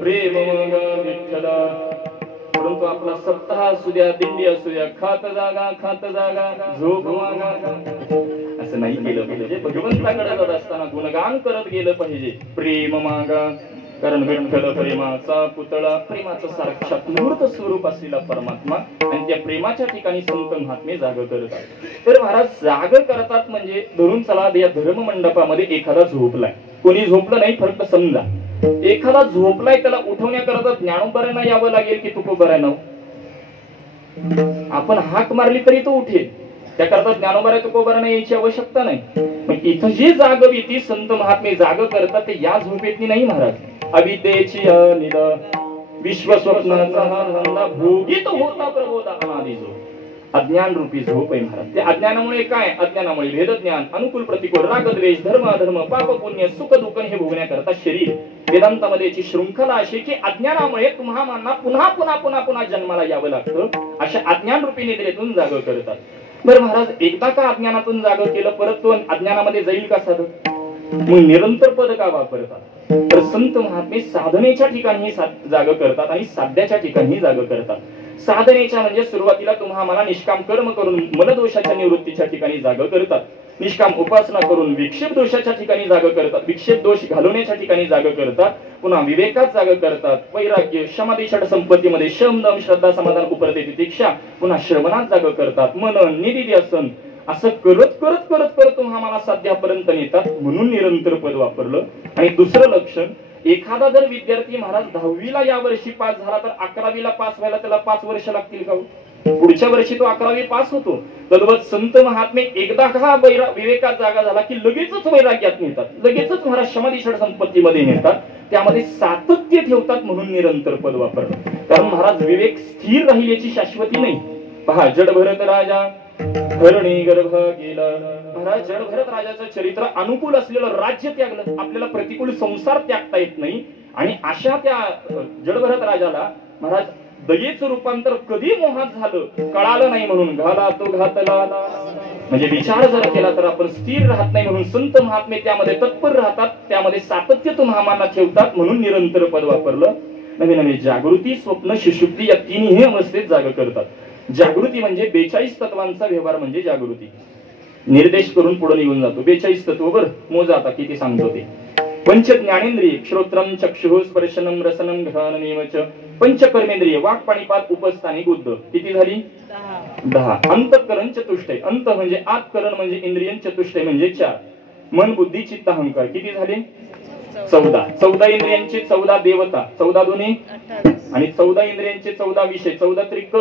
प्रेम विठ्ठला. परंतु आपला सप्ताह असू द्या, दिंडी असू द्या, खात जागा झोप वागा असं नाही केलं पाहिजे. भगवंताकडे जात असताना गुणगान करत गेलं पाहिजे. प्रेम मागा, कारण विठ्ठल प्रेमाचा पुतळा, प्रेमाचं साक्षात मूर्त स्वरूप असलेला परमात्मा, आणि त्या प्रेमाच्या ठिकाणी संत महात्मे जाग करतात. तर महाराज जाग करतात म्हणजे धरून चला या धर्म मंडपामध्ये एखादा झोपलाय, कोणी झोपलं नाही, फक्त समजा एखादा झोपलाय, त्याला उठवण्याकरता ज्ञानोबांना यावं लागेल की तुकोबांना? आपण हाक मारली तरी तो उठेल, त्याकरता ज्ञानोबा तुकोबांना यायची आवश्यकता नाही. मग इथं जी जागवी ती संत महात्मे जाग करतात ते या झोपेतनी नाही महाराज. अविद्येची निद विश्वस्वप्नाचा हा भोगीत होता प्रबोधा अनादि जो अज्ञान रूपी झोप आहे महाराज. त्या अज्ञानामुळे काय? अज्ञानामुळे भेदज्ञान, अनुकूल प्रतिकूल, राग द्वेष, धर्म अधर्म, पाप पुण्य, सुख दुःख हे भोगण्याकरता शरीर. वेदांतामध्ये याची शृंखला अशी की अज्ञानामुळे तुम्हाला पुन्हा पुन्हा पुन्हा पुन्हा जन्माला यावं लागतं. अशा अज्ञान रूपी निद्रेतून जाग करतात. बरं महाराज, एकदा का अज्ञानातून जाग केलं, परत तो अज्ञानामध्ये जाईल का साधक? मग निरंतर पद का वापरतात? तर संत महात्मे साधनेच्या ठिकाणी जाग करतात आणि साध्याच्या ठिकाणी जाग करतात. साधनेच्या म्हणजे सुरुवातीला तुम्हाला निष्काम कर्म करून मनदोषाच्या निवृत्तीच्या ठिकाणी जाग करतात. निष्काम उपासना करून विक्षेप दोषाच्या ठिकाणी जाग करतात. विक्षेप दोष घालवण्याच्या ठिकाणी जाग करतात. पुन्हा विवेकात जाग करतात. वैराग्य, समाधी, षड संपत्तीमध्ये शम, दम, श्रद्धा, समाधान, उपरती, तितिक्षा, पुन्हा श्रवणात जाग करतात. मनन, निधिध्यासन असं करत करत करत करत तुम्हाला साध्यापर्यंत नेतात. म्हणून निरंतर पद वापरलं. आणि दुसरं लक्षण, एखादा जर विद्यार्थी महाराज 10वीला या वर्षी पास झाला तर 11वीला पास व्हायला त्याला 5 वर्ष लागतील का? पुढच्या वर्षी तो 11वी पास होतो. तद्वत संत महात्मे एकदा का विवेकात जागा झाला की लगेचच वैराग्यात नेतात, लगेचच महाराज समाधी षड संपत्तीमध्ये नेतात. त्यामध्ये सातत्य ठेवतात. म्हणून निरंतर पद वापरलं. कारण महाराज विवेक स्थिर राहील याची शाश्वती नाही. पहा, जड भरत राजा धरणी गर्भ गेला. महाराज, जड भरत राजाचं चरित्र अनुकूल असलेलं राज्य त्यागलं, आपल्याला प्रतिकूल संसार त्यागता येत नाही. आणि अशा त्या जड भरत राजाला महाराज दयेचं रूपांतर कधी मोहात झालं कळालं नाही. म्हणून घाला तो घातला, म्हणजे विचार जर केला तर आपण स्थिर राहत नाही. म्हणून संत महात्मे त्यामध्ये तत्पर राहतात, त्यामध्ये सातत्य तुम्हाला ठेवतात. म्हणून निरंतर पद वापरलं. नवे नवे जागृती, स्वप्न, सुषुप्ती या तिन्ही अवस्थेत जाग करतात. जागृती म्हणजे 42 तत्वांचा व्यवहार म्हणजे जागृती. निर्देश करून पुढे निघून जातो. 42 तत्व बर मोजा आता किती सांगतो ते. पंच ज्ञानेंद्रिय श्रोत्रम, चक्षुः, स्पर्शनम, रसनम, घ्राणमेव च. पंच कर्मेंद्रिय वाक, पाणीपात, उपस्थानी, बुद्ध. किती झाली? 10. अंतःकरण चतुष्टय. अंत म्हणजे आतकरण म्हणजे इंद्रिय, चतुष्टय म्हणजे 4. मन, बुद्धी, चित्त, अहंकार. किती झाले? 14. 14 इंद्रियांचे 14 देवता, 14 दोन्ही आणि 14 इंद्रियांचे 14 विषय, 14 त्रिक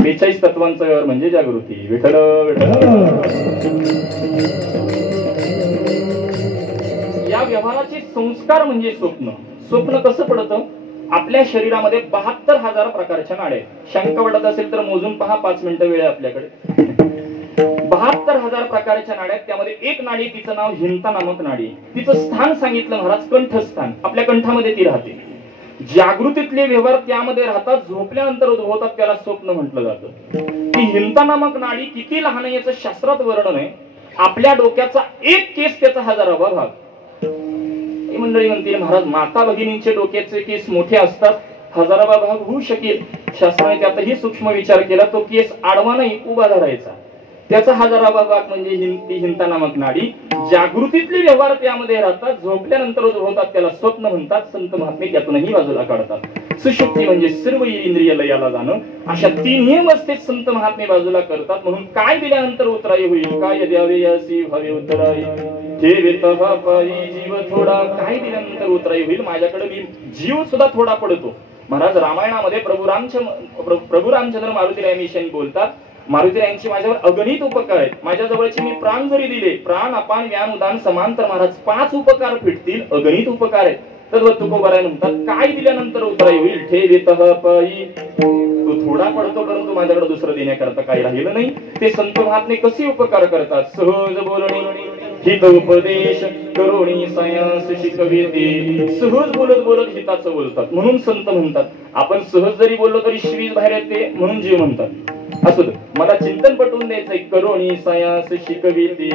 42 तत्वांचा व्यवहार म्हणजे जागृती. विठ्ठल या व्यवहाराचे संस्कार म्हणजे स्वप्न. स्वप्न कसं पडतं? आपल्या शरीरामध्ये 72,000 प्रकारच्या नाड्या आहेत. शंका वाटत असेल तर मोजून पहा, 5 मिनिटं वेळ आहे आपल्याकडे. 72,000 प्रकारच्या नाड्या आहेत. त्यामध्ये एक नाडी, तिचं नाव हिंता नामक नाडी. तिचं स्थान सांगितलं महाराज, कंठस्थान. आपल्या कंठामध्ये ती राहते. जागृतीतले व्यवहार त्यामध्ये राहतात. झोपल्यानंतर उद्भवतात, त्याला स्वप्न म्हटलं जातं. ती हिंता नामक नाडी किती लहान आहे याचं शास्त्रात वर्णन आहे. आपल्या डोक्याचा एक केस त्याचा 1000वा भाग. ही मंडळी म्हणते महाराज माता भगिनींचे डोक्याचे केस मोठे असतात, 1000वा भाग होऊ शकेल. शास्त्राने त्यातही सूक्ष्म विचार केला. तो केस आडवा नाही, उभा धरायचा. त्याचा 1000वा भाग म्हणजे हिंता नामक नाडी. जागृतीतले व्यवहार त्यामध्ये राहतात. झोपल्यानंतर उद्भवतात, त्याला स्वप्न म्हणतात. संत महात्मे त्यातूनही बाजूला काढतात. सुषुप्ती म्हणजे सर्व इंद्रिय लयाला जाणं. अशा तिन्ही अवस्थेत संत महात्मे बाजूला करतात. म्हणून काय दिल्यानंतर उतराई होईल? काय द्यावे यासी भावे उतराई, ठेवेतहा पायी जीव थोडा. काय दिल्यानंतर उतराई होईल? माझ्याकडे मी जीव सुद्धा थोडा पडतो. महाराज रामायणामध्ये प्रभू रामचंद्र मारुतीराय मिशन बोलतात, मारुतीरायांची माझ्यावर अगणित उपकार आहेत. माझ्या जवळचे मी प्राण जरी दिले, प्राण अपान व्यान उदान समांतर महाराज 5 उपकार फिटतील, अगणित उपकार आहेत. तद्वत तुकोबाराय म्हणतात, काय दिल्यानंतर उतराई होईल, ठेवितः पायी. तो थोडा पडतो परंतु माझ्याकडे दुसरं देण्याकरता काही राहिलं नाही. ते संत महात्मे कसे उपकार करतात, सहज बोलणे हित उपदेश करोणी सायास शिकविते. सहज बोलत बोलत हिताचं बोलतात म्हणून संत म्हणतात. आपण सहज जरी बोललो तरी श्रीज बाहेर येते म्हणून जीव म्हणतात. असू दे, मला चिंतन पटवून द्यायचंय. करोणी सायास शिकविते.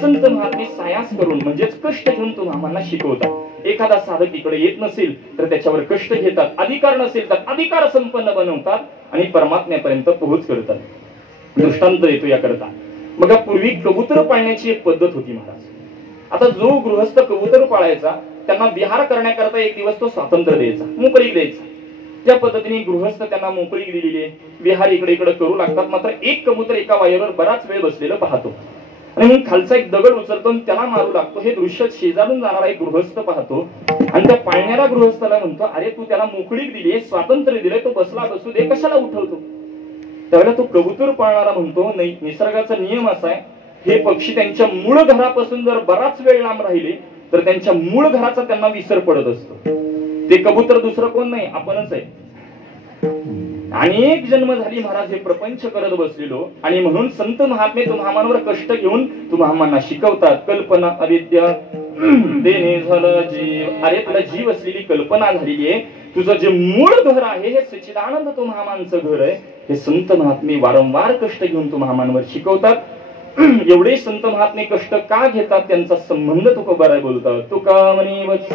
संत महात्मे सायास करून म्हणजेच कष्ट घेऊन तुम्हाला शिकवतात. एखादा साधक इकडे येत नसेल तर त्याच्यावर कष्ट घेतात, अधिकार नसेल तर अधिकार संपन्न बनवतात आणि परमात्म्यापर्यंत पोहोच करतात. दृष्टांत येतो याकरता. मग पूर्वी कबूतर पाळण्याची एक पद्धत होती महाराज. आता जो गृहस्थ कबूतर पाळायचा त्यांना विहार करण्याकरता एक दिवस तो स्वातंत्र्य द्यायचा, मोकळीक द्यायचा. त्या पद्धतीने गृहस्थ त्यांना मोकळीक दिलेली आहे. विहार इकडे इकडे करू लागतात. मात्र एक कबूतर एका वायरवर बराच वेळ बसलेलं पाहतो आणि मग खालचा एक दगड उचलतो आणि त्याला मारू लागतो. हे दृश्य शेजारून जाणारा एक गृहस्थ पाहतो आणि त्या पाळणाऱ्या गृहस्थाला म्हणतो, अरे तू त्याला मोकळीक दिली, स्वातंत्र्य दिले, तो बसला बसू दे, कशाला उठवतो. त्यावेळेला तो कबूतर पाळणारा म्हणतो, नाही, निसर्गाचा नियम असा आहे, हे पक्षी त्यांच्या मूळ घरापासून जर बराच वेळ लांब राहिले तर त्यांच्या मूळ घराचा त्यांना विसर पडत असतो. ते कबूतर दुसरं कोण नाही, आपणच आहे. अनेक जन्म झाली महाराज हे प्रपंच करत बसलेलो आणि म्हणून संत महात्मे तुम्हामांवर कष्ट घेऊन तुम्हामांना शिकवतात. कल्पना अविद्या देणे झालं जीव. अरे तुला जीव असलेली कल्पना झालेली आहे. तुझं जे मूळ घर आहे हे सच्चिदानंद तुम्हामांचं घर आहे. हे संत महात्मे वारंवार कष्ट घेऊन तुम्हामांवर शिकवतात. एवढे संत महात्मे कष्ट का घेतात त्यांचा संबंध तुकोबाराय बोलतात. तुका म्हणे वत्स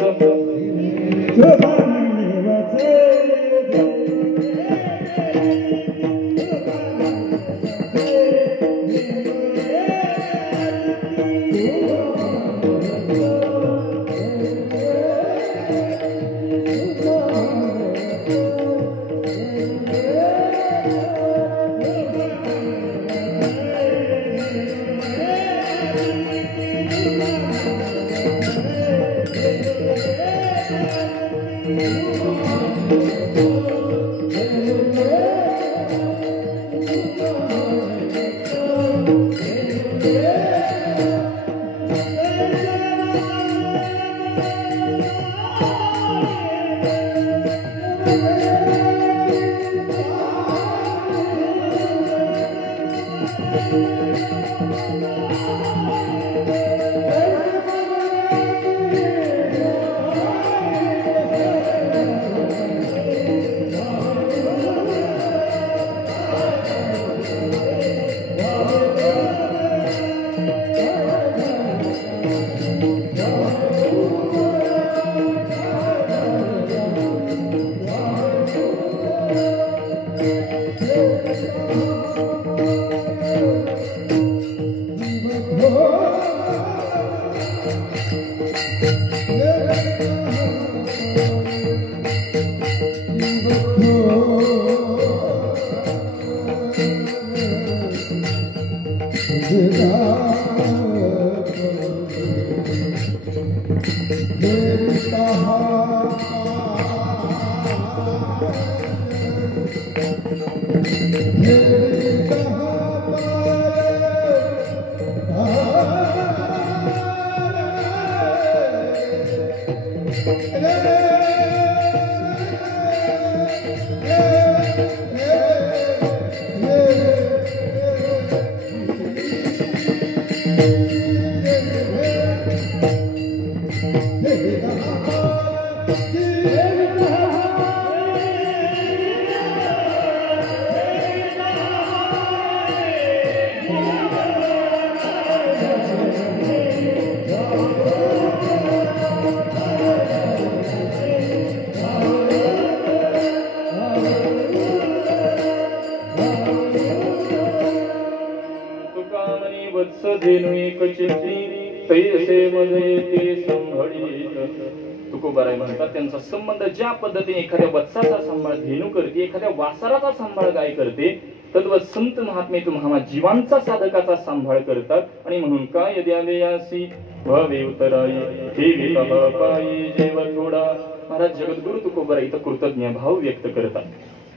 तुकोबाराय म्हणतात त्यांचा संबंध ज्या पद्धतीने एखाद्या वत्साचा सांभाळ धेनू करते, एखाद्या वासराचा सांभाळ गाय करते, तद्वत संत महात्मे तुम्हाला जीवांचा साधकाचा सांभाळ करतात. आणि म्हणून काय द्यावेयासी भवे उतराई हे विकह पायी जेव थोडा. महाराज जगद्गुरु तुकोबाराय इथं कृतज्ञ भाव व्यक्त करतात.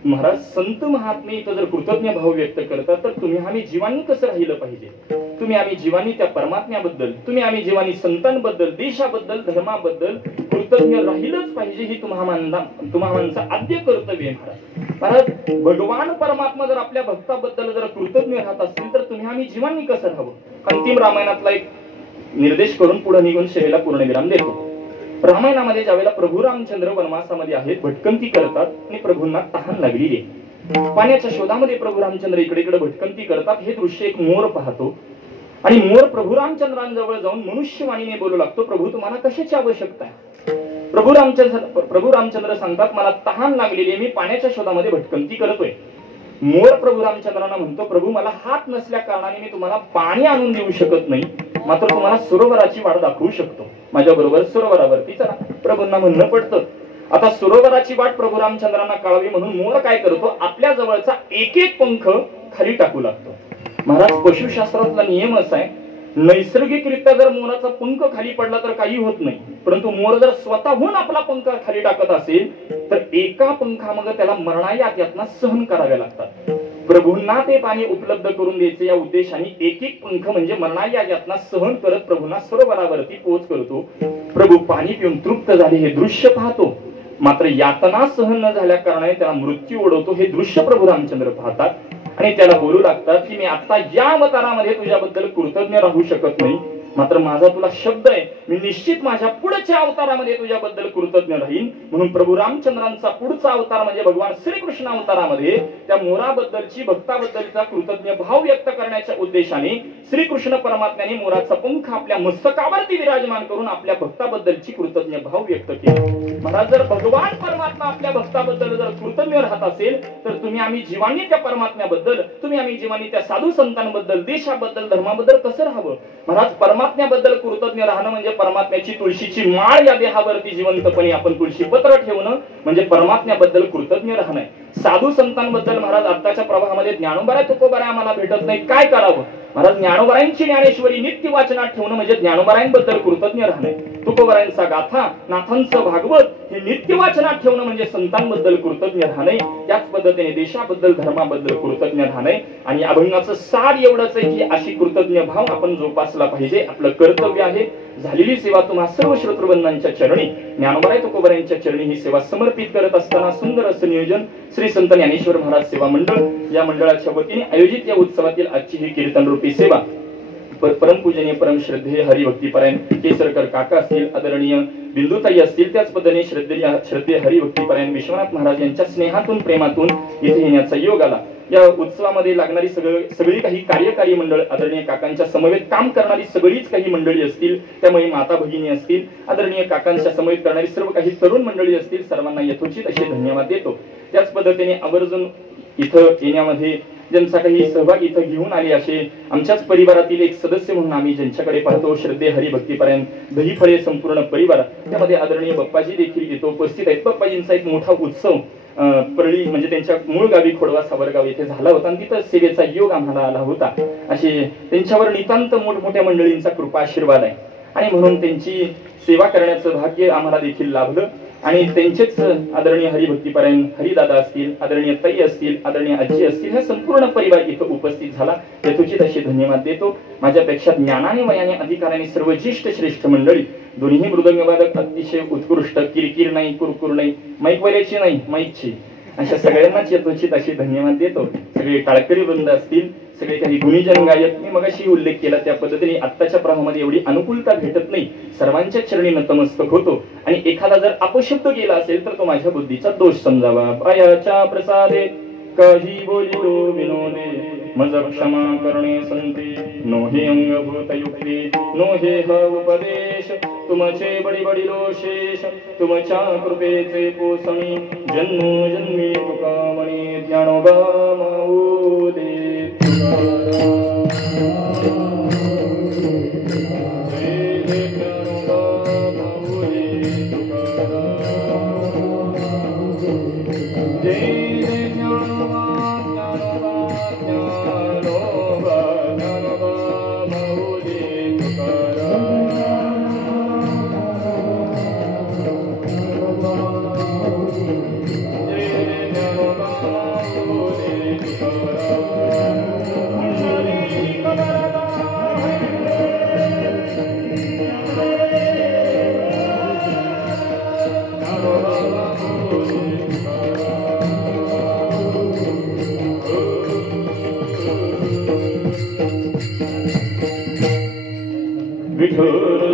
महाराज संत महात्मे इथं जर कृतज्ञ भाव व्यक्त करतात तर तुम्ही आम्ही जीवांनी कसं राहिलं पाहिजे, तुम्ही आम्ही जीवांनी त्या परमात्म्याबद्दल, तुम्ही आम्ही जीवांनी संतांबद्दल, देशाबद्दल, धर्माबद्दल कृतज्ञ राहिलंच पाहिजे, ही तुम्हा आद्य कर्तव्य आहे महाराज. महाराज भगवान परमात्मा जर आपल्या भक्ताबद्दल जर कृतज्ञ राहत असतील तर तुम्ही आम्ही जीवांनी कसं राहावं. अंतिम रामायणातला एक निर्देश करून पुढे निघून सेवेला पूर्णविराम देतो. रामायणामध्ये ज्यावेळेला प्रभू रामचंद्र वनवासामध्ये आहेत, भटकंती करतात आणि प्रभूंना तहान लागलेली आहे. पाण्याच्या शोधामध्ये प्रभू रामचंद्र इकडे इकडे भटकंती करतात. हे दृश्य एक मोर पाहतो आणि मोर प्रभू रामचंद्रांजवळ जाऊन मनुष्यवाणीने बोलू लागतो, प्रभू तुम्हाला कशाची आवश्यकता आहे. प्रभू रामचंद्र सांगतात, मला तहान लागलेली आहे, मी पाण्याच्या शोधामध्ये भटकंती करतोय. मोर प्रभू रामचंद्रांना म्हणतो, प्रभू मला हात नसल्या कारणाने मी तुम्हाला पाणी आणून देऊ शकत नाही, मात्र तुम्हाला सरोवराची वाट दाखवू शकतो, माझ्या बरोबर सरोवरावरती चला. प्रभूंना म्हणणं पडतं. आता सरोवराची वाट प्रभू रामचंद्रांना कळावी म्हणून मोर काय करतो, आपल्या जवळचा एक एक पंख खाली टाकू लागतो. महाराज पशुशास्त्रातला नियम असा आहे, नैसर्गिकरित्या जर मोराचा पंख खाली पडला तर काही होत नाही, परंतु मोर जर स्वतःहून आपला पंख खाली टाकत असेल तर एका पंखामागे त्याला मरणाया यातना सहन कराव्या लागतात. प्रभूंना ते पाणी उपलब्ध करून द्यायचे या उद्देशाने एक एक पंख म्हणजे मरणाया यातना सहन करत प्रभूंना सरोवरावरती पोच करतो. प्रभू पाणी पिऊन तृप्त झाले हे दृश्य पाहतो, मात्र यातना सहन न झाल्या कारणाने त्याला मृत्यू ओढवतो. हे दृश्य प्रभू रामचंद्र पाहतात आणि त्याला बोलू लागतात की मी आता या अवतारामध्ये तुझ्याबद्दल कृतज्ञ राहू शकत नाही, मात्र माझा तुला शब्द आहे, मी निश्चित माझ्या पुढच्या अवतारामध्ये तुझ्याबद्दल कृतज्ञ राहीन. म्हणून प्रभू रामचंद्रांचा पुढचा अवतार म्हणजे भगवान श्रीकृष्ण अवतारामध्ये त्या मोराबद्दलची, भक्ताबद्दलचा कृतज्ञ भाव व्यक्त करण्याच्या उद्देशाने श्रीकृष्ण परमात्म्याने मोराचा पंख आपल्या मस्तकावरती विराजमान करून आपल्या भक्ताबद्दलची कृतज्ञ भाव व्यक्त केला. महाराज जर भगवान परमात्मा आपल्या भक्ताबद्दल जर कृतज्ञ राहत असेल तर तुम्ही आम्ही जीवांनी त्या परमात्म्याबद्दल, तुम्ही आम्ही जीवांनी त्या साधू संतांबद्दल, देशाबद्दल, धर्माबद्दल कसं राहावं. महाराज परमात्म्याबद्दल कृतज्ञ राहणं म्हणजे परमात्म्याची तुळशीची माळ या देहावरती जिवंतपणे आपण तुळशी पत्र ठेवणं म्हणजे परमात्म्याबद्दल कृतज्ञ राहणं. साधू संतांबद्दल महाराज आत्ताच्या प्रवाहामध्ये ज्ञानोबा तुकोबा आम्हाला भेटत नाही, काय करावं. महाराज ज्ञानोबारायांची ज्ञानेश्वरी नित्य वाचनात ठेवणं म्हणजे ज्ञानोबारायांबद्दल कृतज्ञ राहणे. तुकोबारायांचा गाथा, नाथांचं भागवत हे नित्य वाचनात ठेवणं म्हणजे संतांबद्दल कृतज्ञ राहणे. त्याच पद्धतीने देशाबद्दल, धर्माबद्दल कृतज्ञ राहणे. आणि अभंगाचं सार एवढंच आहे की अशी कृतज्ञ भाव आपण जोपासला पाहिजे, आपलं कर्तव्य आहे. झालेली सेवा तुम्हा सर्व श्रोतृबंधांच्या चरणी, ज्ञानोबा तुकोबारायांच्या चरणी ही सेवा समर्पित करत असताना सुंदर असं नियोजन श्री संत ज्ञानेश्वर महाराज सेवा मंडळ या मंडळाच्या वतीने आयोजित या उत्सवातील आजची ही कीर्तन रूपी सेवा परमपूजनीय परम श्रद्धेय हरिभक्तीपरायण केसरकर काका असतील, आदरणीय बिंदुताई असतील, त्याच पद्धतीने श्रद्धेय हरिभक्तीपरायण विश्वनाथ महाराज यांच्या स्नेहातून, प्रेमातून इथे येण्याचा योग आला. या उत्सवामध्ये लागणारी सगळी काही कार्यकारी मंडळ, आदरणीय काकांच्या समवेत काम करणारी सगळीच काही मंडळी असतील, त्यामुळे माता भगिनी असतील, आदरणीय काकांच्या समवेत करणारी सर्व काही तरुण मंडळी असतील, सर्वांना यथोचित असे धन्यवाद देतो. त्याच पद्धतीने आवर्जून इथं येण्यामध्ये ज्यांचा काही सहभाग इथं घेऊन आले असे आमच्याच परिवारातील एक सदस्य म्हणून आम्ही ज्यांच्याकडे पाहतो, श्रद्धेय हरिभक्तीपरायण दहीफळे संपूर्ण परिवार, त्यामध्ये आदरणीय बप्पाजी देखील इथं उपस्थित आहेत. बप्पाजींचा एक मोठा उत्सव परळी म्हणजे त्यांच्या मूळ गावी खोडवा सावरगाव येथे झाला होता आणि तिथं सेवेचा योग आम्हाला आला होता. असे त्यांच्यावर नितांत मोठमोठ्या मंडळींचा कृपा आशीर्वाद आहे आणि म्हणून त्यांची सेवा करण्याचं भाग्य आम्हाला देखील लाभलं. आणि त्यांचेच आदरणीय हरिभक्तीपरायण हरिदादा असतील, आदरणीय ताई असतील, आदरणीय आजी असतील, हा संपूर्ण परिवार इथं उपस्थित झाला, यथोचित असे धन्यवाद देतो. माझ्यापेक्षा ज्ञानाने, वयाने, अधिकाराने सर्व ज्येष्ठ श्रेष्ठ मंडळी, दोन्ही मृदंगवादक अतिशय उत्कृष्ट, किरकिर नाही, कुरकुर नाही, माईकवाल्याची नाही, माईकची, अशा सगळ्यांनाच यथोचित असे धन्यवाद देतो. सगळे टाळकरी वृंद असतील, सगळे काही गुणीजन गायक, मी मगाशी उल्लेख केला त्या पद्धतीने आत्ताच्या प्रवाहामध्ये एवढी अनुकूलता भेटत नाही, सर्वांच्या चरणी नतमस्तक होतो. आणि एखादा जर अपशब्द गेला असेल तर तो माझ्या बुद्धीचा दोष समजावा. पायाच्या प्रसादे काही बोलिलो विनोदे, मज क्षमा करणे संते, नो हे अंगभूत युक्ती, नो हे उपदेश, तुमचे बडी बडी लोशेष, तुमच्या कृपेचे पोसणी, जन्मोजन्मी तुकामणी, ज्ञानोबा माऊली Bye. विठोर